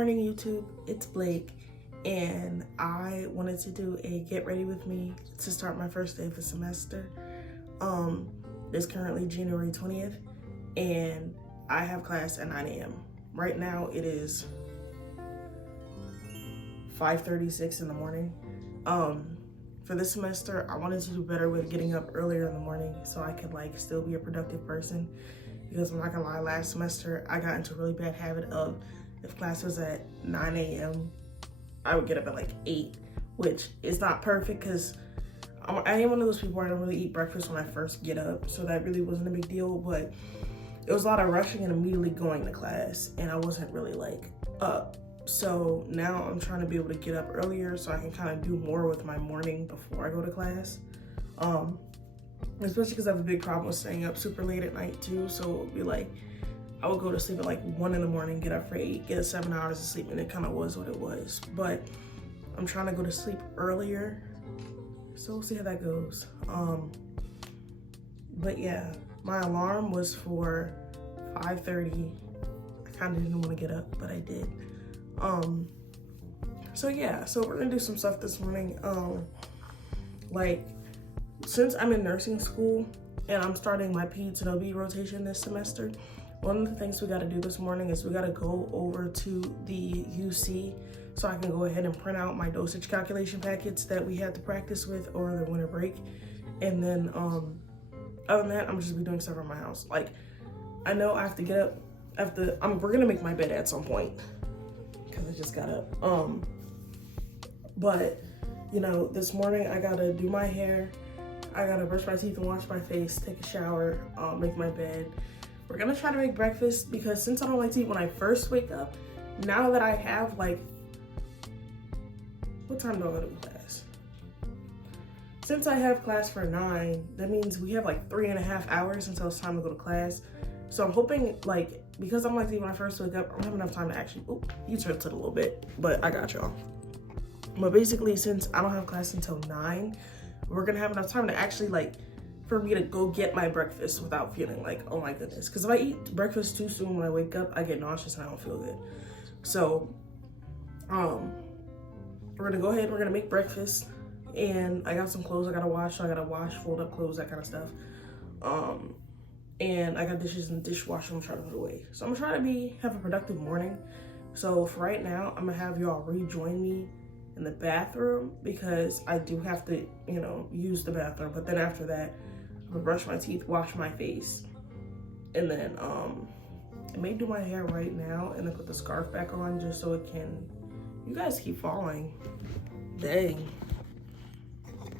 morning, YouTube. It's Blake, and I wanted to do a get ready with me to start my first day of the semester. It's currently January 20th, and I have class at 9 a.m. Right now, it is 5:36 in the morning. For this semester, I wanted to do better with getting up earlier in the morning so I could still be a productive person. Because I'm not gonna lie, last semester I got into a really bad habit of, if class was at 9 a.m., I would get up at 8, which is not perfect because I am one of those people where I don't really eat breakfast when I first get up, so that really wasn't a big deal, but it was a lot of rushing and immediately going to class, and I wasn't really up. So now I'm trying to be able to get up earlier so I can kind of do more with my morning before I go to class. Especially because I have a big problem with staying up super late at night too. So it would be I would go to sleep at 1 in the morning, get up for 8, get 7 hours of sleep, and it kind of was what it was. But I'm trying to go to sleep earlier, so we'll see how that goes. But yeah, my alarm was for 5:30. I kind of didn't want to get up, but I did. So yeah, so we're gonna do some stuff this morning. Since I'm in nursing school and I'm starting my peds and OB rotation this semester, one of the things we got to do this morning is we got to go over to the UC so I can go ahead and print out my dosage calculation packets that we had to practice with over the winter break. And then other than that, I'm just be doing stuff around my house. I know I have to get up. We're gonna make my bed at some point because I just got up. But this morning I gotta do my hair. I gotta brush my teeth and wash my face, take a shower, make my bed. We're gonna try to make breakfast because since I don't like to eat when I first wake up, now that I have what time do I go to class? Since I have class for 9, that means we have 3.5 hours until it's time to go to class. So I'm hoping because I'm like to eat when I first wake up, I don't have enough time to actually, you tilted a little bit, but I got y'all. But basically, since I don't have class until 9, we're gonna have enough time to actually for me to go get my breakfast without feeling oh my goodness. Because if I eat breakfast too soon when I wake up, I get nauseous and I don't feel good. So we're gonna go ahead, we're gonna make breakfast, and I got some clothes I gotta wash, so I gotta wash, fold up clothes, that kind of stuff. And I got dishes in the dishwasher I'm trying to put away. So I'm trying to have a productive morning. So for right now, I'm gonna have y'all rejoin me in the bathroom because I do have to, use the bathroom. But then after that, I'm gonna brush my teeth, wash my face, and then I may do my hair right now and then put the scarf back on just so it can. You guys keep falling. Dang.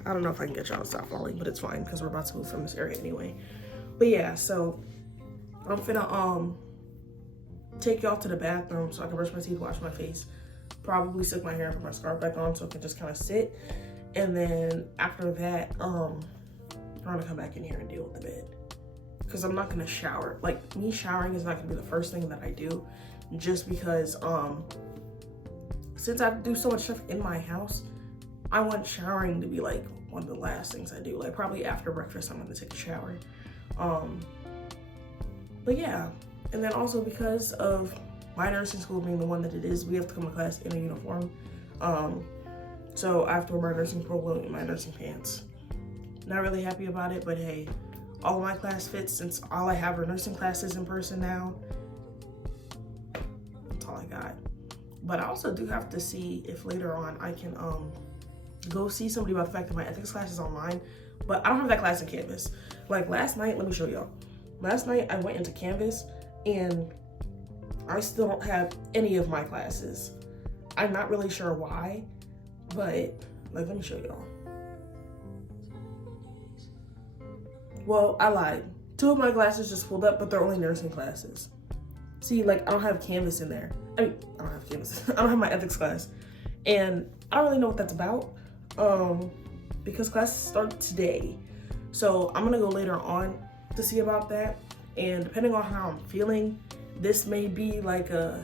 I don't know if I can get y'all to stop falling, but it's fine because we're about to move from this area anyway. But yeah, so I'm finna take y'all to the bathroom so I can brush my teeth, wash my face, probably stick my hair and put my scarf back on so it can just kind of sit. And then after that, I'm gonna come back in here and deal with the bed. Because I'm not gonna shower. Me showering is not gonna be the first thing that I do, just because since I do so much stuff in my house, I want showering to be one of the last things I do. Probably after breakfast, I'm gonna take a shower. But yeah, and then also because of my nursing school being the one that it is, we have to come to class in a uniform. So I have to wear my nursing polo and my nursing pants. Not really happy about it, but hey, all of my class fits since all I have are nursing classes in person now. That's all I got. But I also do have to see if later on I can go see somebody about the fact that my ethics class is online, but I don't have that class in Canvas. Last night, let me show y'all. Last night I went into Canvas and I still don't have any of my classes. I'm not really sure why, but let me show y'all. Well, I lied. 2 of my classes just pulled up, but they're only nursing classes. See, I don't have Canvas in there. I don't have Canvas. I don't have my ethics class. And I don't really know what that's about because classes start today. So I'm gonna go later on to see about that. And depending on how I'm feeling, this may be a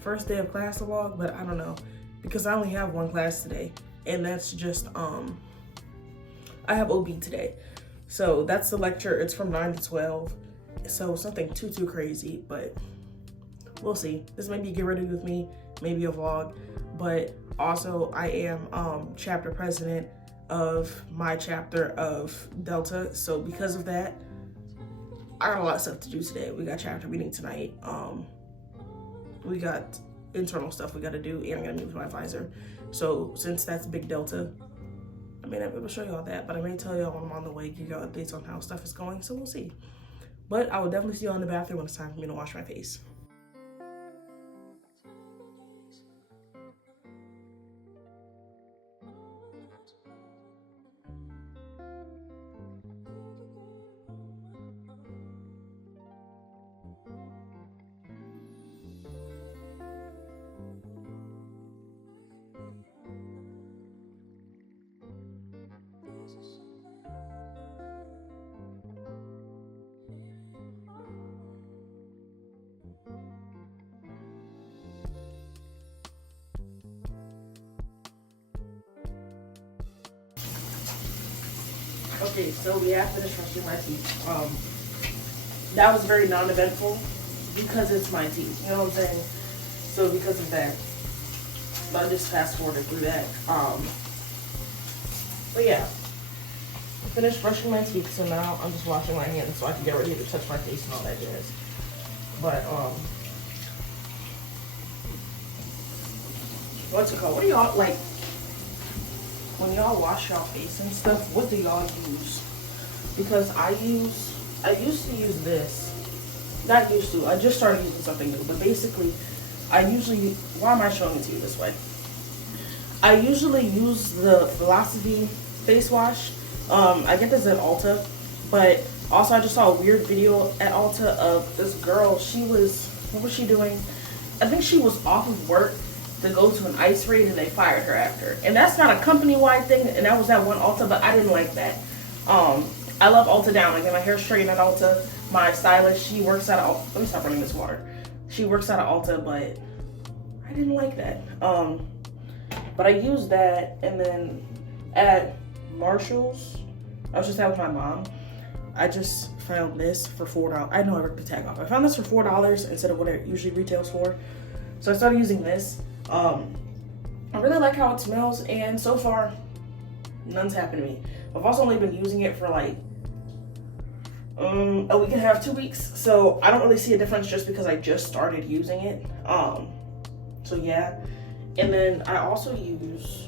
first day of class vlog, but I don't know because I only have 1 class today, and that's just I have OB today. So that's the lecture. It's from 9 to 12. So something too crazy, but we'll see. This might be Get Ready With Me, maybe a vlog, but also I am chapter president of my chapter of Delta. So because of that, I got a lot of stuff to do today. We got chapter meeting tonight. We got internal stuff we got to do, and I'm gonna meet with my advisor. So since that's big Delta, I may not be able to show you all that, but I may tell y'all when I'm on the way, give y'all updates on how stuff is going. So we'll see. But I will definitely see y'all in the bathroom when it's time for me to wash my face. Okay, so we have finished brushing my teeth. That was very non-eventful because it's my teeth, you know what I'm saying? So because of that, I just fast forwarded through that. But yeah, finished brushing my teeth, so now I'm just washing my hands so I can get ready to touch my face and all that jazz. But what's it called? What do y'all like? When y'all wash y'all face and stuff, what do y'all use? Because I used to use this. Not used to, I just started using something new. But basically, why am I showing it to you this way? I usually use the Philosophy face wash. I get this at Ulta. But also I just saw a weird video at Ulta of this girl. What was she doing? I think she was off of work to go to an ice raid and they fired her after. And that's not a company-wide thing, and that was at one Ulta, but I didn't like that. I love Ulta down. I get my hair straightened at Ulta. My stylist, she works at Ulta. Let me stop running this water. She works at Ulta, but I didn't like that. But I used that, and then at Marshall's, I was just out with my mom. I just found this for $4. I know I ripped the tag off. I found this for $4 instead of what it usually retails for. So I started using this. I really like how it smells, and so far, none's happened to me. I've also only been using it for like a week and a half, 2 weeks, so I don't really see a difference just because I just started using it. So yeah, and then I also use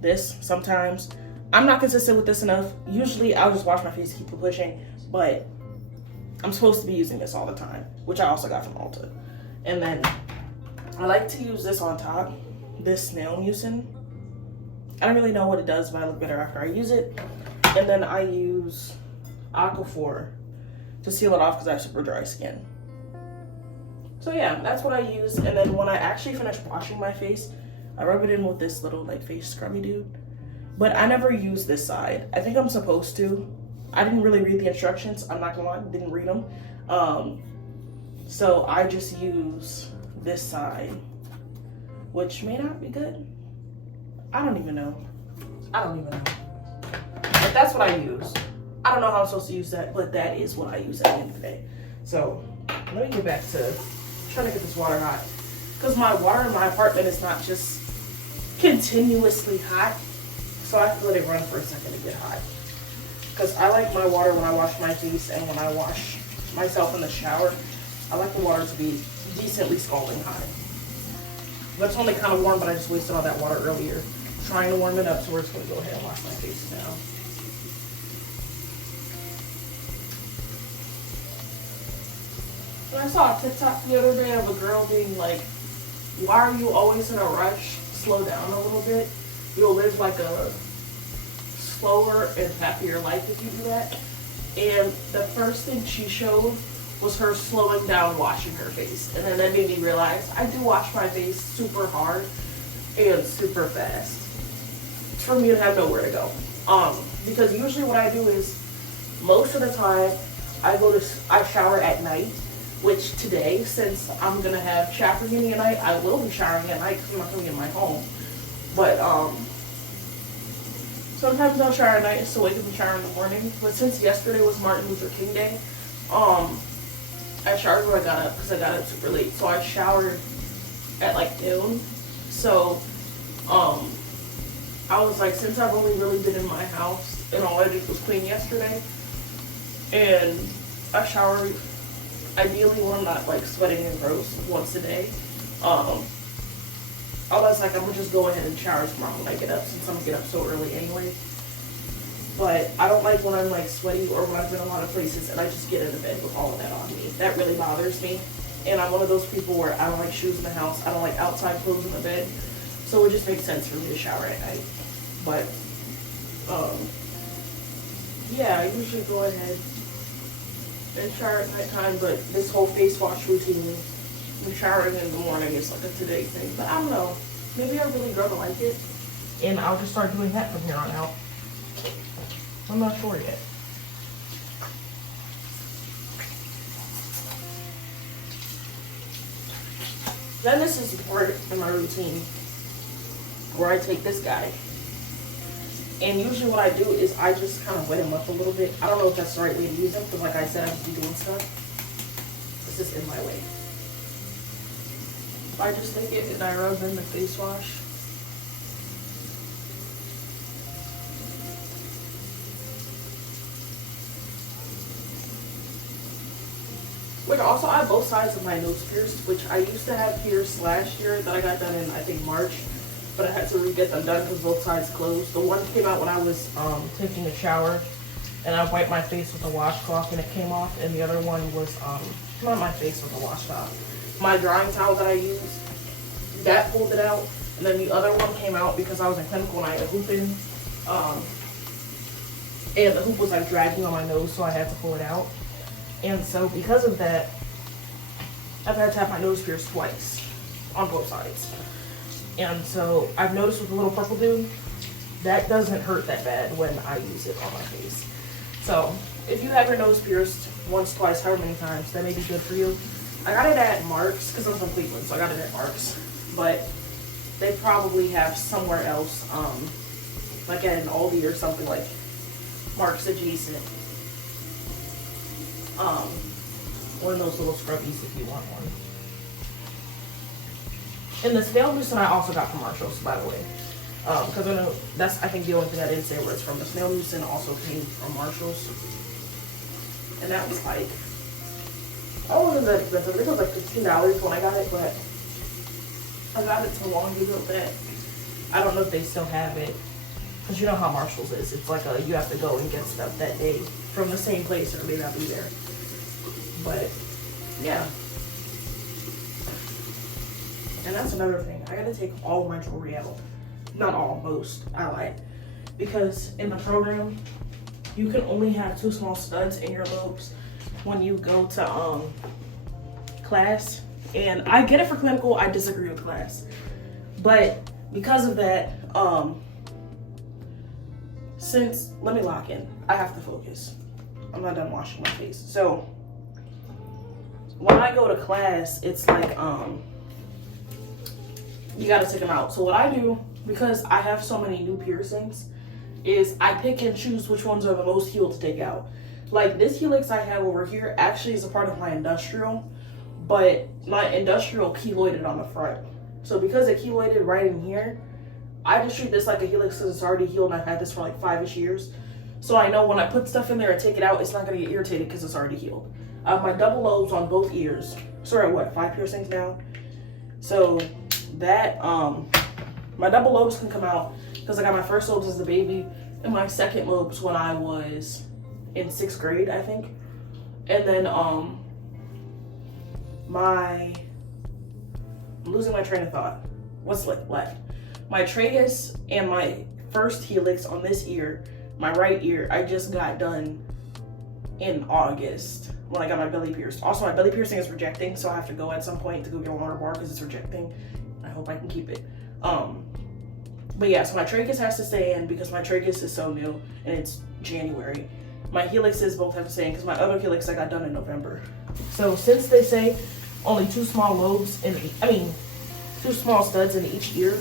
this sometimes. I'm not consistent with this enough. Usually I'll just wash my face, keep it pushing, but I'm supposed to be using this all the time, which I also got from Ulta. And then I like to use this on top, this snail mucin. I don't really know what it does, but I look better after I use it. And then I use Aquaphor to seal it off because I have super dry skin. So yeah, that's what I use. And then when I actually finish washing my face, I rub it in with this little like face scrubby dude. But I never use this side. I think I'm supposed to. I didn't really read the instructions. I'm not gonna lie, didn't read them. So I just use this side, which may not be good. I don't even know. But that's what I use. I don't know how I'm supposed to use that, but that is what I use at the end of the day. So let me get back to trying to get this water hot. Because my water in my apartment is not just continuously hot. So I have to let it run for a second to get hot. Because I like my water when I wash my face and when I wash myself in the shower. I like the water to be decently scalding hot. That's only kind of warm, but I just wasted all that water earlier trying to warm it up, so we're just going to go ahead and wash my face now. And I saw a TikTok the other day of a girl being like, why are you always in a rush? Slow down a little bit. You'll live like a slower and happier life if you do that. And the first thing she showed was her slowing down washing her face. And then that made me realize I do wash my face super hard and super fast. It's for me to have nowhere to go. Because usually what I do is most of the time I shower at night, which today, since I'm gonna have chapter meeting at night, I will be showering at night because I'm not gonna be in my home. But sometimes I'll shower at night and still wake up and shower in the morning. But since yesterday was Martin Luther King Day, I showered when I got up because I got up super late. So I showered at like noon. So I was like, since I've only really been in my house and all I did was clean yesterday, and I showered ideally when I'm not like sweating and gross once a day. I was like, I'm gonna just go ahead and shower tomorrow when I get up, since I'm gonna get up so early anyway. But I don't like when I'm like sweaty or when I've been a lot of places and I just get into bed with all of that on me. That really bothers me. And I'm one of those people where I don't like shoes in the house. I don't like outside clothes in the bed. So it just makes sense for me to shower at night. But yeah, I usually go ahead and shower at nighttime, but this whole face wash routine, and showering in the morning is like a today thing. But I don't know. Maybe I'm really gonna like it, and I'll just start doing that from here on out. I'm not sure yet. Then this is the part in my routine where I take this guy. And usually what I do is I just kind of wet him up a little bit. I don't know if that's the right way to use him, because like I said, I've been doing stuff. It's just in my way. I just take it and I rub in the face wash. Which also, I have both sides of my nose pierced, which I used to have pierced last year that I got done in, I think, March. But I had to re-get them done because both sides closed. The one came out when I was taking a shower, and I wiped my face with a washcloth and it came off. And the other one was, not my face with a washcloth. My drying towel that I used, that pulled it out. And then the other one came out because I was in clinical and I had a hoop in. And the hoop was like dragging on my nose, so I had to pull it out. And so because of that, I've had to have my nose pierced twice on both sides. And so I've noticed with the little purple dude, that doesn't hurt that bad when I use it on my face. So if you have your nose pierced once, twice, however many times, that may be good for you. I got it at Mark's because I'm from Cleveland, so I got it at Mark's. But they probably have somewhere else, like at an Aldi or something, like Mark's adjacent. One of those little scrubbies if you want one. And the snail mucin I also got from Marshall's, by the way. Because I know that's, I think, the only thing I didn't say where it's from. The snail mucin also came from Marshall's. And that was like, that wasn't that expensive. I think it was like $15 when I got it, but I got it so long ago that I don't know if they still have it. Because you know how Marshall's is. It's like you have to go and get stuff that day from the same place, or it may not be there. But yeah. And that's another thing. I gotta take all my jewelry out. Not all, most. I lied. Because in the program, you can only have 2 small studs in your lobes when you go to class. And I get it for clinical, I disagree with class. But because of that, let me lock in. I have to focus. I'm not done washing my face. So when I go to class, it's like, you gotta take them out. So what I do, because I have so many new piercings, is I pick and choose which ones are the most healed to take out. Like this helix I have over here actually is a part of my industrial, but my industrial keloided on the front. So because it keloided right in here, I just treat this like a helix because it's already healed and I've had this for like 5-ish years. So I know when I put stuff in there and take it out, it's not gonna get irritated because it's already healed. I have my double lobes on both ears. So we're at what, 5 piercings now? So that, my double lobes can come out because I got my first lobes as a baby and my second lobes when I was in 6th grade, I think. And then, I'm losing my train of thought. What's left? My tragus and my first helix on this ear, my right ear, I just got done in August when I got my belly pierced. Also, my belly piercing is rejecting, so I have to go at some point to go get a water bar because it's rejecting. I hope I can keep it. But yeah, so my tragus has to stay in because my tragus is so new and it's January. My helixes both have to stay in because my other helix I got done in November. So since they say only 2 small lobes in, 2 small studs in each ear,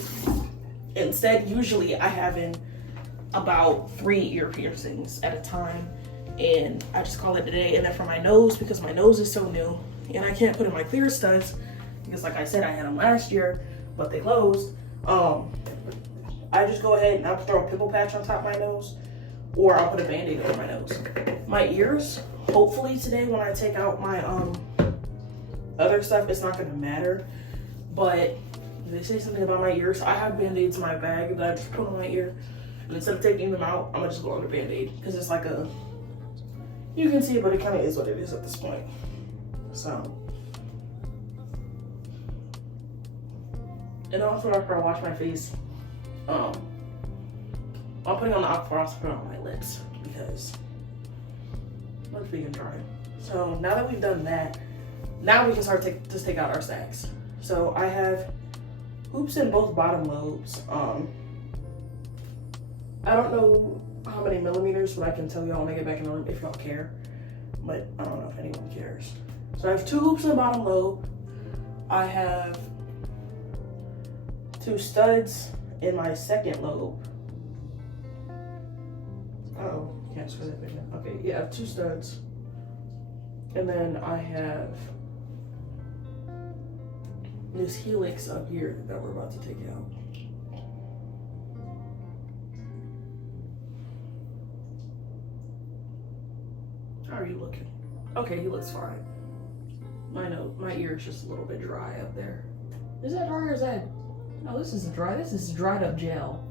instead usually I have in about 3 ear piercings at a time. and I just call it a day. And then for my nose, because my nose is so new and I can't put in my clear studs because like I said, I had them last year, but they closed. I just go ahead and I'll throw a pimple patch on top of my nose, or I'll put a Band-Aid over my nose. My ears, hopefully today when I take out my other stuff, it's not gonna matter. But they say something about my ears. I have Band-Aids in my bag that I just put on my ear. And instead of taking them out, I'm gonna just go on the Band-Aid. Because it's like a, you can see it, but it kind of is what it is at this point. So. And also after I wash my face, I'm putting on the Aquaphor to put on my lips because let's be dry. So now that we've done that, now we can start to take out our stacks. So I have hoops in both bottom lobes. I don't know how many millimeters, but I can tell y'all when I get back in the room if y'all care. But I don't know if anyone cares. So I have 2 hoops in the bottom lobe. I have 2 studs in my second lobe. Oh, can't screw that big. Okay, yeah, I have 2 studs. And then I have this helix up here that we're about to take out. How are you looking? Okay, he looks fine. My ear is just a little bit dry up there. Is that dry or is that? No, this isn't dry. This is dried up gel.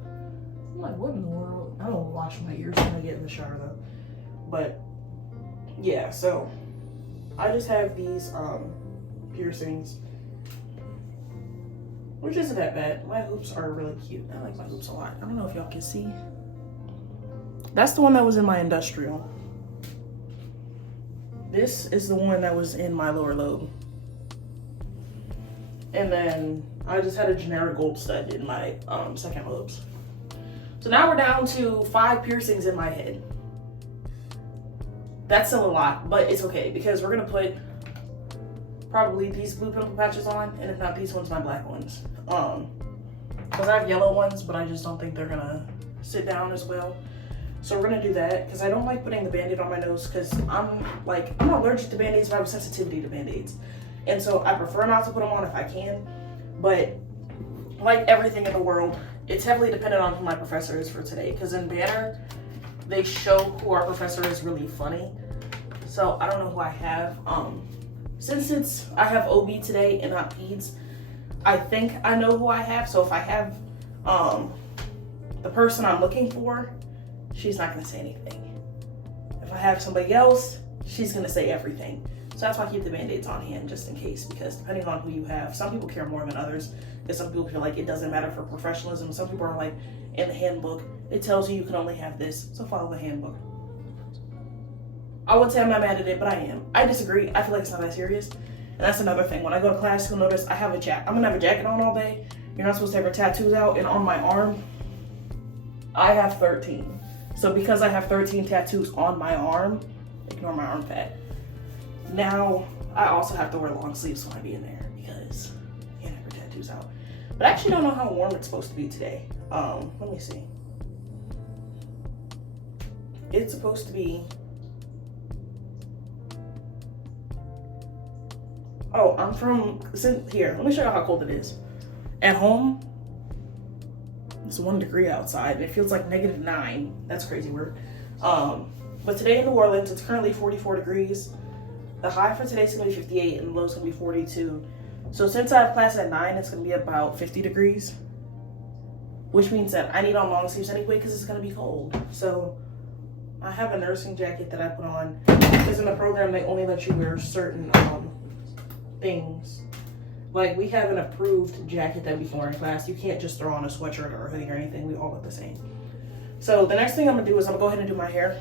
I'm like, what in the world? I don't wash my ears when I get in the shower though. But yeah, so I just have these piercings, which isn't that bad. My hoops are really cute. I like my hoops a lot. I don't know if y'all can see. That's the one that was in my industrial. This is the one that was in my lower lobe. And then I just had a generic gold stud in my second lobes. So now we're down to 5 piercings in my head. That's still a lot, but it's okay because we're gonna put probably these blue pimple patches on, and if not these ones, my black ones. Because I have yellow ones, but I just don't think they're gonna sit down as well. So we're gonna do that because I don't like putting the Band-Aid on my nose because I'm allergic to Band-Aids, but I have sensitivity to Band-Aids. And so I prefer not to put them on if I can. But like everything in the world, it's heavily dependent on who my professor is for today. Because in Banner, they show who our professor is really funny. So I don't know who I have. Since I have OB today and not peds, I think I know who I have. So if I have the person I'm looking for, she's not gonna say anything. If I have somebody else, she's gonna say everything. So that's why I keep the Band-Aids on hand just in case, because depending on who you have, some people care more than others. Because some people feel like it doesn't matter for professionalism. Some people are like, in the handbook, it tells you can only have this, so follow the handbook. I would say I'm not mad at it, but I am. I disagree. I feel like it's not that serious. And that's another thing. When I go to class, you'll notice I have a jacket. I'm gonna have a jacket on all day. You're not supposed to have your tattoos out. And on my arm, I have 13. So because I have 13 tattoos on my arm, ignore my arm fat. Now, I also have to wear long sleeves when I be in there because you can't have your tattoos out. But I actually don't know how warm it's supposed to be today. Let me see. It's supposed to be, here, let me show you how cold it is. At home, it's 1 degree outside and it feels like -9. That's crazy word. But today in New Orleans, it's currently 44 degrees. The high for today is gonna be 58 and the low is gonna be 42. So since I have class at 9, it's gonna be about 50 degrees, which means that I need on long sleeves anyway because it's gonna be cold. So I have a nursing jacket that I put on because in the program they only let you wear certain things. Like we have an approved jacket that we can wear in class. You can't just throw on a sweatshirt or a hoodie or anything. We all look the same. So the next thing I'm gonna do is I'm gonna go ahead and do my hair.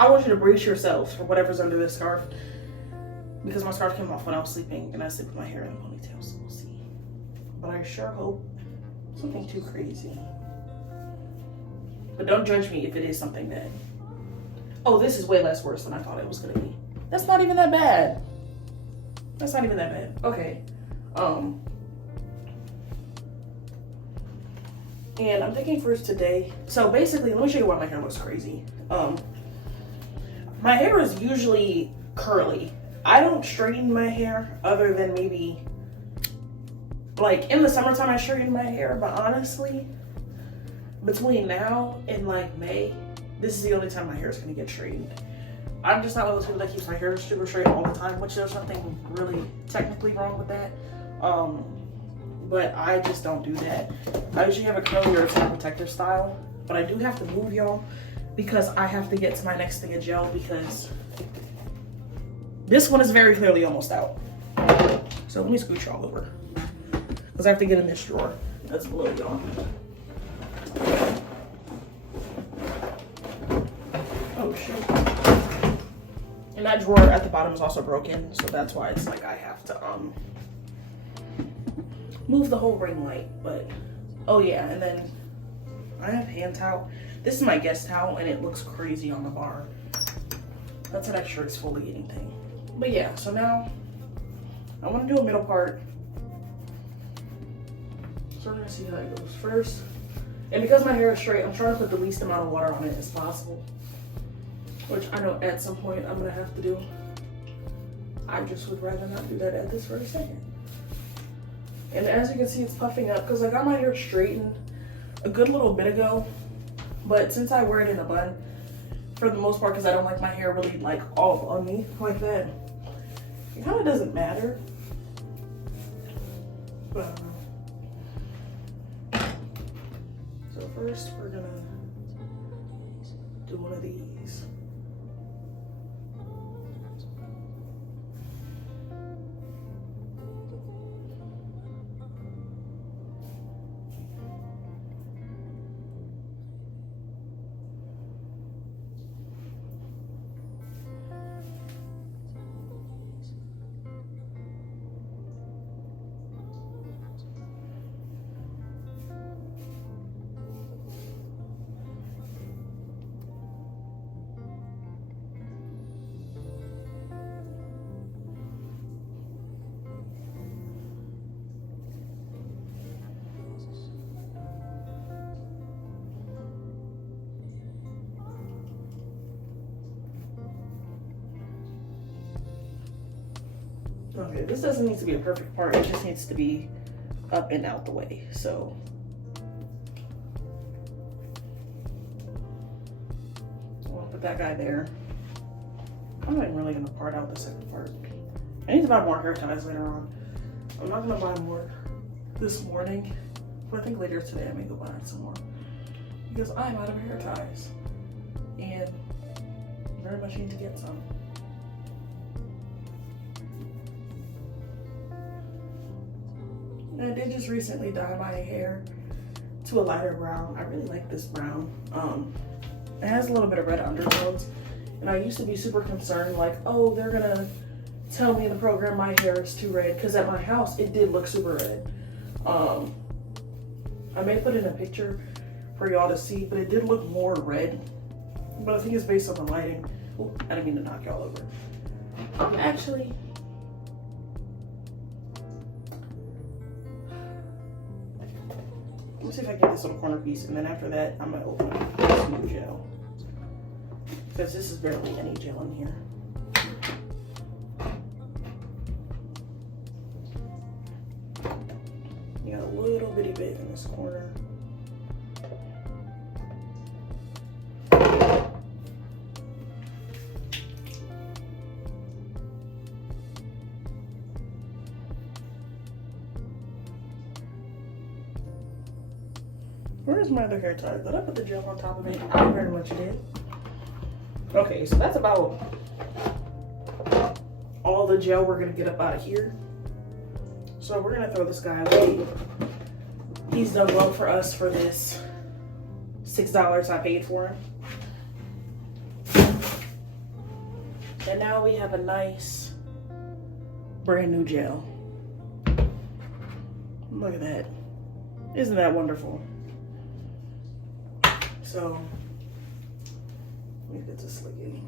I want you to brace yourselves for whatever's under this scarf because my scarf came off when I was sleeping and I sleep with my hair in a ponytail, so we'll see. But I sure hope something too crazy. But don't judge me if it is something that, oh, this is way less worse than I thought it was gonna be. That's not even that bad. That's not even that bad. Okay. And I'm thinking first today. So basically, let me show you why my hair looks crazy. My hair is usually curly. I don't straighten my hair other than maybe like in the summertime I straighten my hair, but honestly, between now and like May, this is the only time my hair is gonna get straightened. I'm just not one of those people that keeps my hair super straight all the time, which there's nothing really technically wrong with that. But I just don't do that. I usually have a curly or a top protector style, but I do have to move y'all because I have to get to my next thing of gel because this one is very clearly almost out. So let me scooch y'all over because I have to get in this drawer that's below y'all. Oh shit. And that drawer at the bottom is also broken, so that's why it's like I have to move the whole ring light. But oh yeah, and then I have hand towel. This is my guest towel and it looks crazy on the bar. That's an extra exfoliating thing. But yeah, so now I want to do a middle part. So we're gonna see how it goes first. And because my hair is straight, I'm trying to put the least amount of water on it as possible, which I know at some point I'm gonna have to do. I just would rather not do that at this very second. And as you can see, it's puffing up because I got my hair straightened a good little bit ago, but since I wear it in a bun, for the most part, because I don't like my hair really like all on me like that, it kind of doesn't matter. But so first we're gonna do one of these. Okay, this doesn't need to be a perfect part, it just needs to be up and out the way, so. I'll put that guy there. I'm not even really gonna part out the second part. I need to buy more hair ties later on. I'm not gonna buy more this morning, but I think later today I may go buy some more. Because I'm out of hair ties, and very much need to get some. And I did just recently dye my hair to a lighter brown. I really like this brown. It has a little bit of red undertones. And I used to be super concerned, like, oh, they're gonna tell me in the program my hair is too red. Because at my house, it did look super red. I may put in a picture for y'all to see, but it did look more red. But I think it's based on the lighting. Ooh, I didn't mean to knock y'all over. Actually, let me see if I can get this on a corner piece, and then after that, I'm gonna open up this new gel. Because this is barely any gel in here. You got a little bitty bit in this corner. Where's my other hair tie? Did I put the gel on top of it? I very much did. Okay, so that's about all the gel we're gonna get up out of here. So we're gonna throw this guy away. He's done well for us for this $6 I paid for him. And now we have a nice brand new gel. Look at that. Isn't that wonderful? So, let me get this slicky.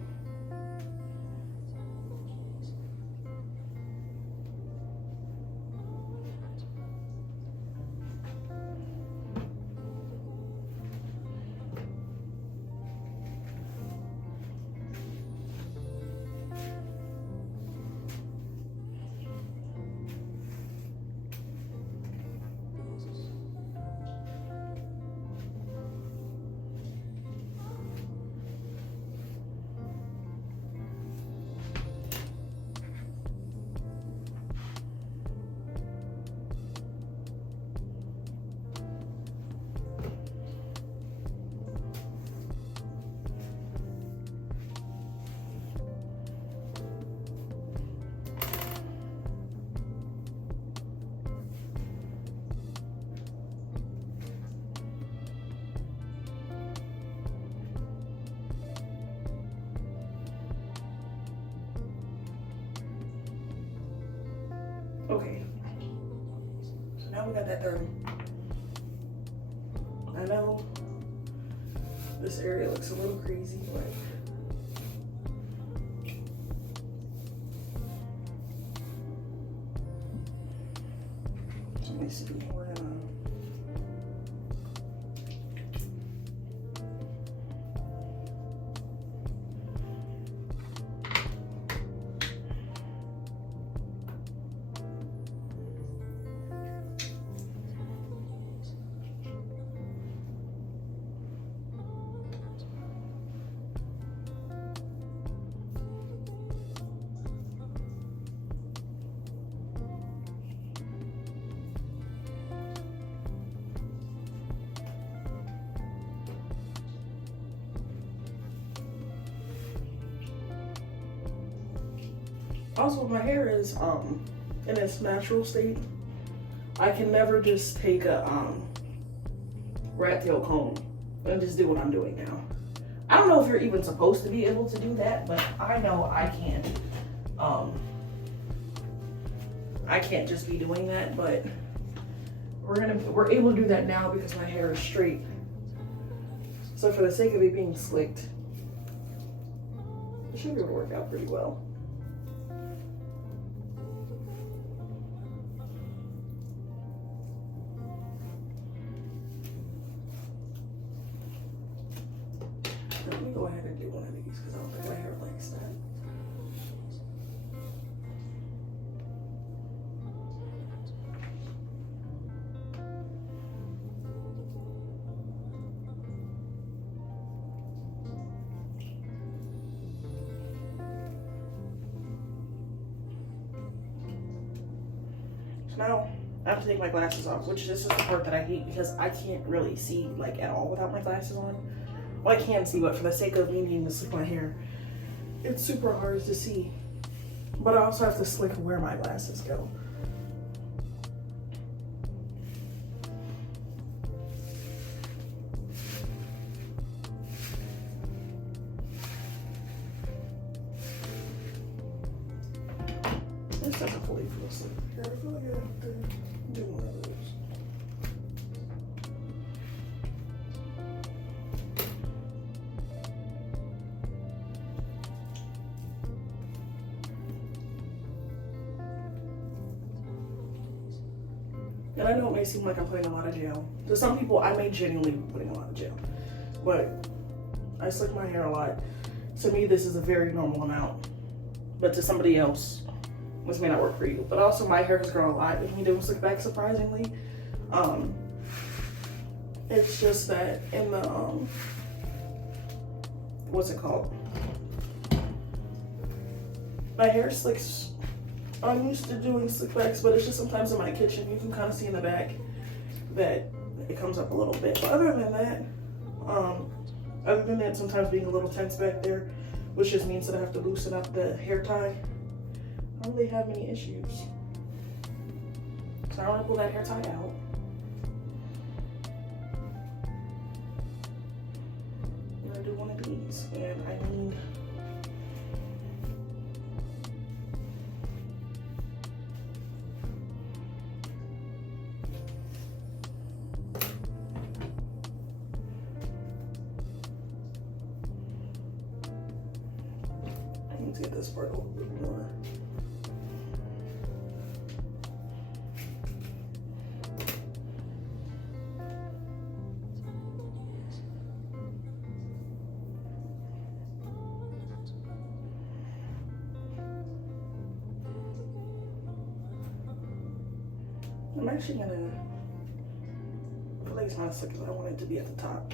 Okay, so now we got that done. I know this area looks a little crazy, but let me see. We're gonna also, my hair is in its natural state. I can never just take a rat tail comb and just do what I'm doing now. I don't know if you're even supposed to be able to do that, but I know I can't. I can't just be doing that, but we're able to do that now because my hair is straight. So for the sake of it being slicked, it should be able to work out pretty well. Let me go ahead and do one of these because I don't think my hair likes that. So now I have to take my glasses off, which this is the part that I hate because I can't really see like at all without my glasses on. Well, I can see, but for the sake of me needing to slick my hair, it's super hard to see. But I also have to slick where my glasses go. This doesn't fully feel slick here. I feel like I have to do one of those. And I know it may seem like I'm putting a lot of gel. To some people, I may genuinely be putting a lot of gel. But I slick my hair a lot. To me, this is a very normal amount. But to somebody else, this may not work for you. But also, my hair has grown a lot with me doing slick back, surprisingly. It's just that in the, what's it called? My hair slicks. I'm used to doing slick backs, but it's just sometimes in my kitchen, you can kind of see in the back that it comes up a little bit. But other than that, sometimes being a little tense back there, which just means that I have to loosen up the hair tie, I don't really have any issues. So I want to pull that hair tie out. I'm going to do one of these, and I need to get this part a little bit more. I'm actually gonna, I feel like it's not slick because I want it to be at the top.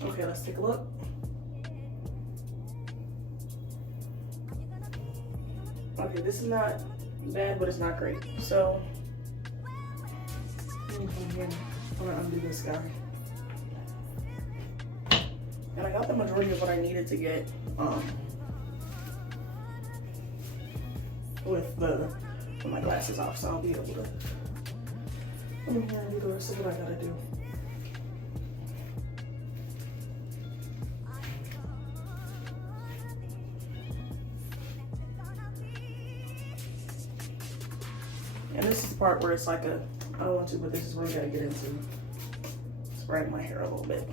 Okay, let's take a look. Okay, this is not bad, but it's not great. So clean from here. I'm gonna undo this guy. And I got the majority of what I needed to get with my glasses off, so I'll be able to come in here and do the rest of what I gotta do. And this is the part where it's like I don't want to, but this is where we gotta get into spraying my hair a little bit.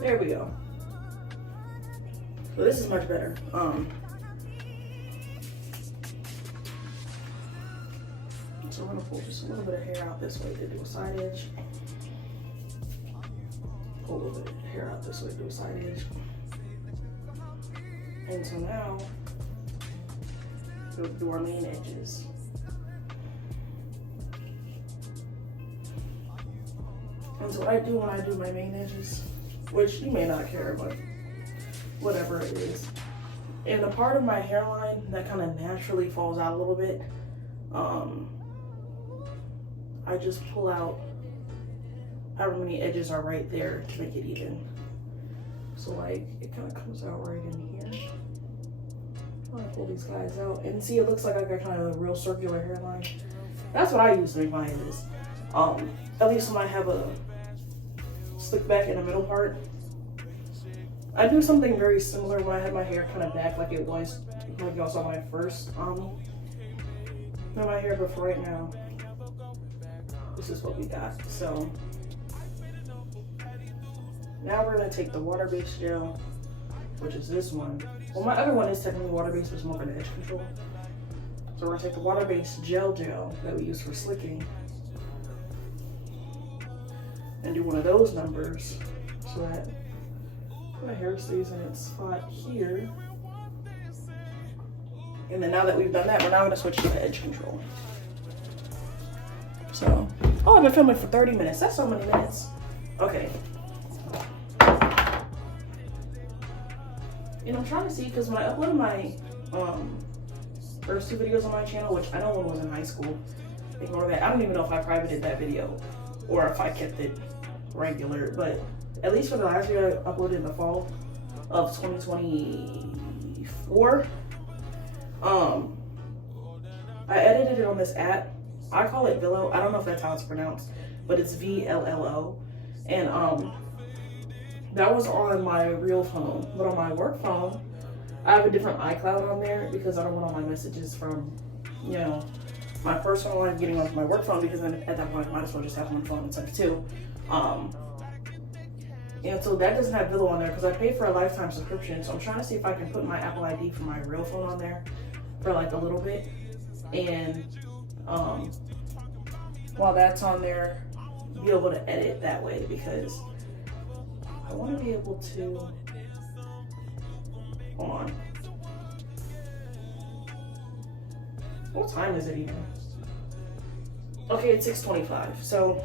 There we go. So this is much better. So we're gonna pull just a little bit of hair out this way to do a side edge. Pull a little bit of hair out this way to do a side edge. And so now we'll do our main edges. And so what I do when I do my main edges, which you may not care, but whatever it is. And the part of my hairline that kind of naturally falls out a little bit, I just pull out however many edges are right there to make it even. So like, it kind of comes out right in here. I'm gonna pull these guys out and see, it looks like I got kind of a real circular hairline. That's what I use to make my edges. At least when I have a slick back in the middle part. I do something very similar when I had my hair kind of back like it was, like y'all saw when I first did my hair, but for right now, this is what we got. So now we're gonna take the water-based gel, which is this one. Well, my other one is technically water-based, but it's more for the edge control. So we're gonna take the water-based gel that we use for slicking and do one of those numbers so that my hair stays in its spot here. And then now that we've done that, we're now gonna switch to the edge control. So, oh, I've been filming for 30 minutes. That's so many minutes. Okay. And I'm trying to see, because when I uploaded my first 2 videos on my channel, which I know one was in high school, ignore that. I don't even know if I privated that video or if I kept it regular, but at least for the last video I uploaded in the fall of 2024, I edited it on this app. I call it Villo. I don't know if that's how it's pronounced, but it's VLLO. And that was on my real phone, but on my work phone, I have a different iCloud on there because I don't want all my messages from, you know, my personal life getting onto my work phone, because then at that point I might as well just have one phone instead of 2. And so that doesn't have Villo on there because I paid for a lifetime subscription. So I'm trying to see if I can put my Apple ID from my real phone on there for like a little bit. And while that's on there, be able to edit that way, because I want to be able to, hold on. What time is it even? Okay, it's 6:25. So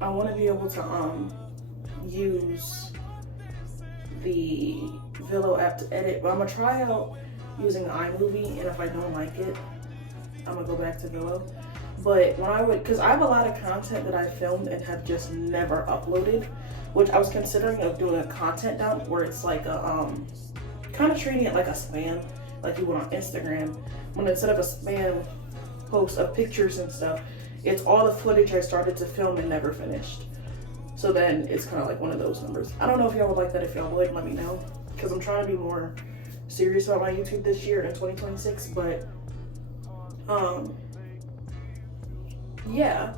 I want to be able to use the Villo app to edit, but I'm gonna try out using iMovie, and if I don't like it, I'm gonna go back to Villo. But when I would, because I have a lot of content that I filmed and have just never uploaded, which I was considering of doing a content dump where it's like a kind of treating it like a spam, like you would on Instagram, when instead of a spam post of pictures and stuff, it's all the footage I started to film and never finished. So then it's kind of like one of those numbers. I don't know if y'all would like that. If y'all would, let me know, because I'm trying to be more serious about my YouTube this year in 2026. But yeah,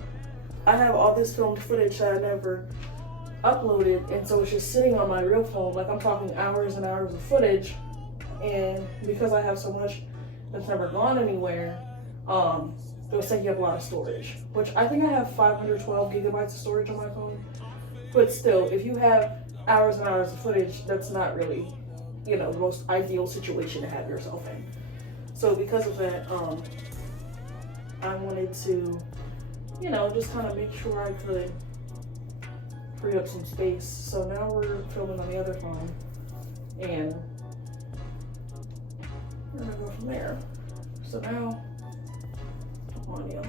I have all this filmed footage that I never uploaded, and so it's just sitting on my real phone. Like, I'm talking hours and hours of footage, and because I have so much that's never gone anywhere, it was taking up a lot of storage, which I think I have 512 gigabytes of storage on my phone. But still, if you have hours and hours of footage, that's not really, you know, the most ideal situation to have yourself in. So because of that, I wanted to, you know, just kind of make sure I could free up some space. So now we're filming on the other phone, and we're gonna go from there. So now, come on, yo.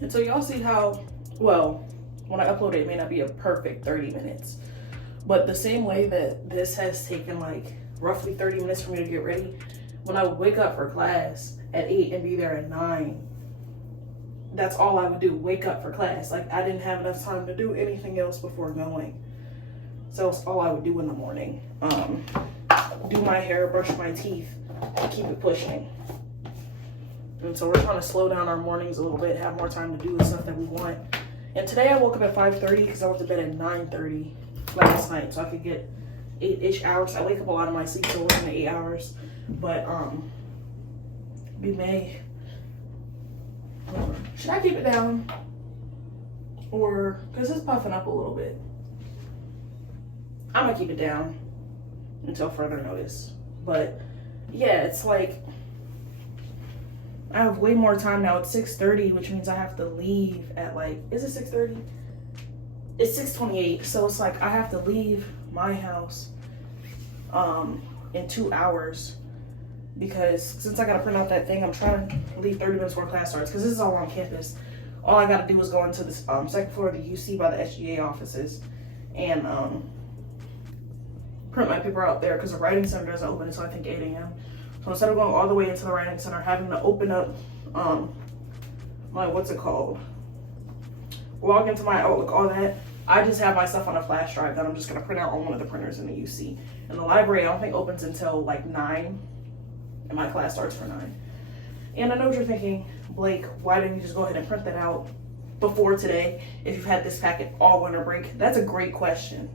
And so y'all see how, well, when I upload it may not be a perfect 30 minutes, but the same way that this has taken like roughly 30 minutes for me to get ready, when I would wake up for class at 8 and be there at 9, that's all I would do, wake up for class. Like, I didn't have enough time to do anything else before going. So it's all I would do in the morning. Do my hair, brush my teeth, keep it pushing. And so we're trying to slow down our mornings a little bit, have more time to do the stuff that we want. And today I woke up at 5:30 because I went to bed at 9:30 last night, so I could get 8-ish hours. I wake up a lot of my sleep, so working 8 hours. But we may. Should I keep it down? Or, because it's puffing up a little bit. I'm gonna keep it down until further notice. But yeah, it's like I have way more time now. It's 6:30, which means I have to leave at like, is it 6:30? It's 6:28, so it's like I have to leave my house in 2 hours, because since I gotta print out that thing, I'm trying to leave 30 minutes before class starts, because this is all on campus. All I gotta do is go into the second floor of the UC by the SGA offices and print my paper out there, because the writing center doesn't open until I think 8 a.m. So instead of going all the way into the writing center, having to open up my, what's it called, log into my Outlook, all that, I just have my stuff on a flash drive that I'm just gonna print out on one of the printers in the UC. And the library, I don't think opens until like 9, and my class starts for 9. And I know what you're thinking, Blake, why didn't you just go ahead and print that out before today if you've had this packet all winter break? That's a great question.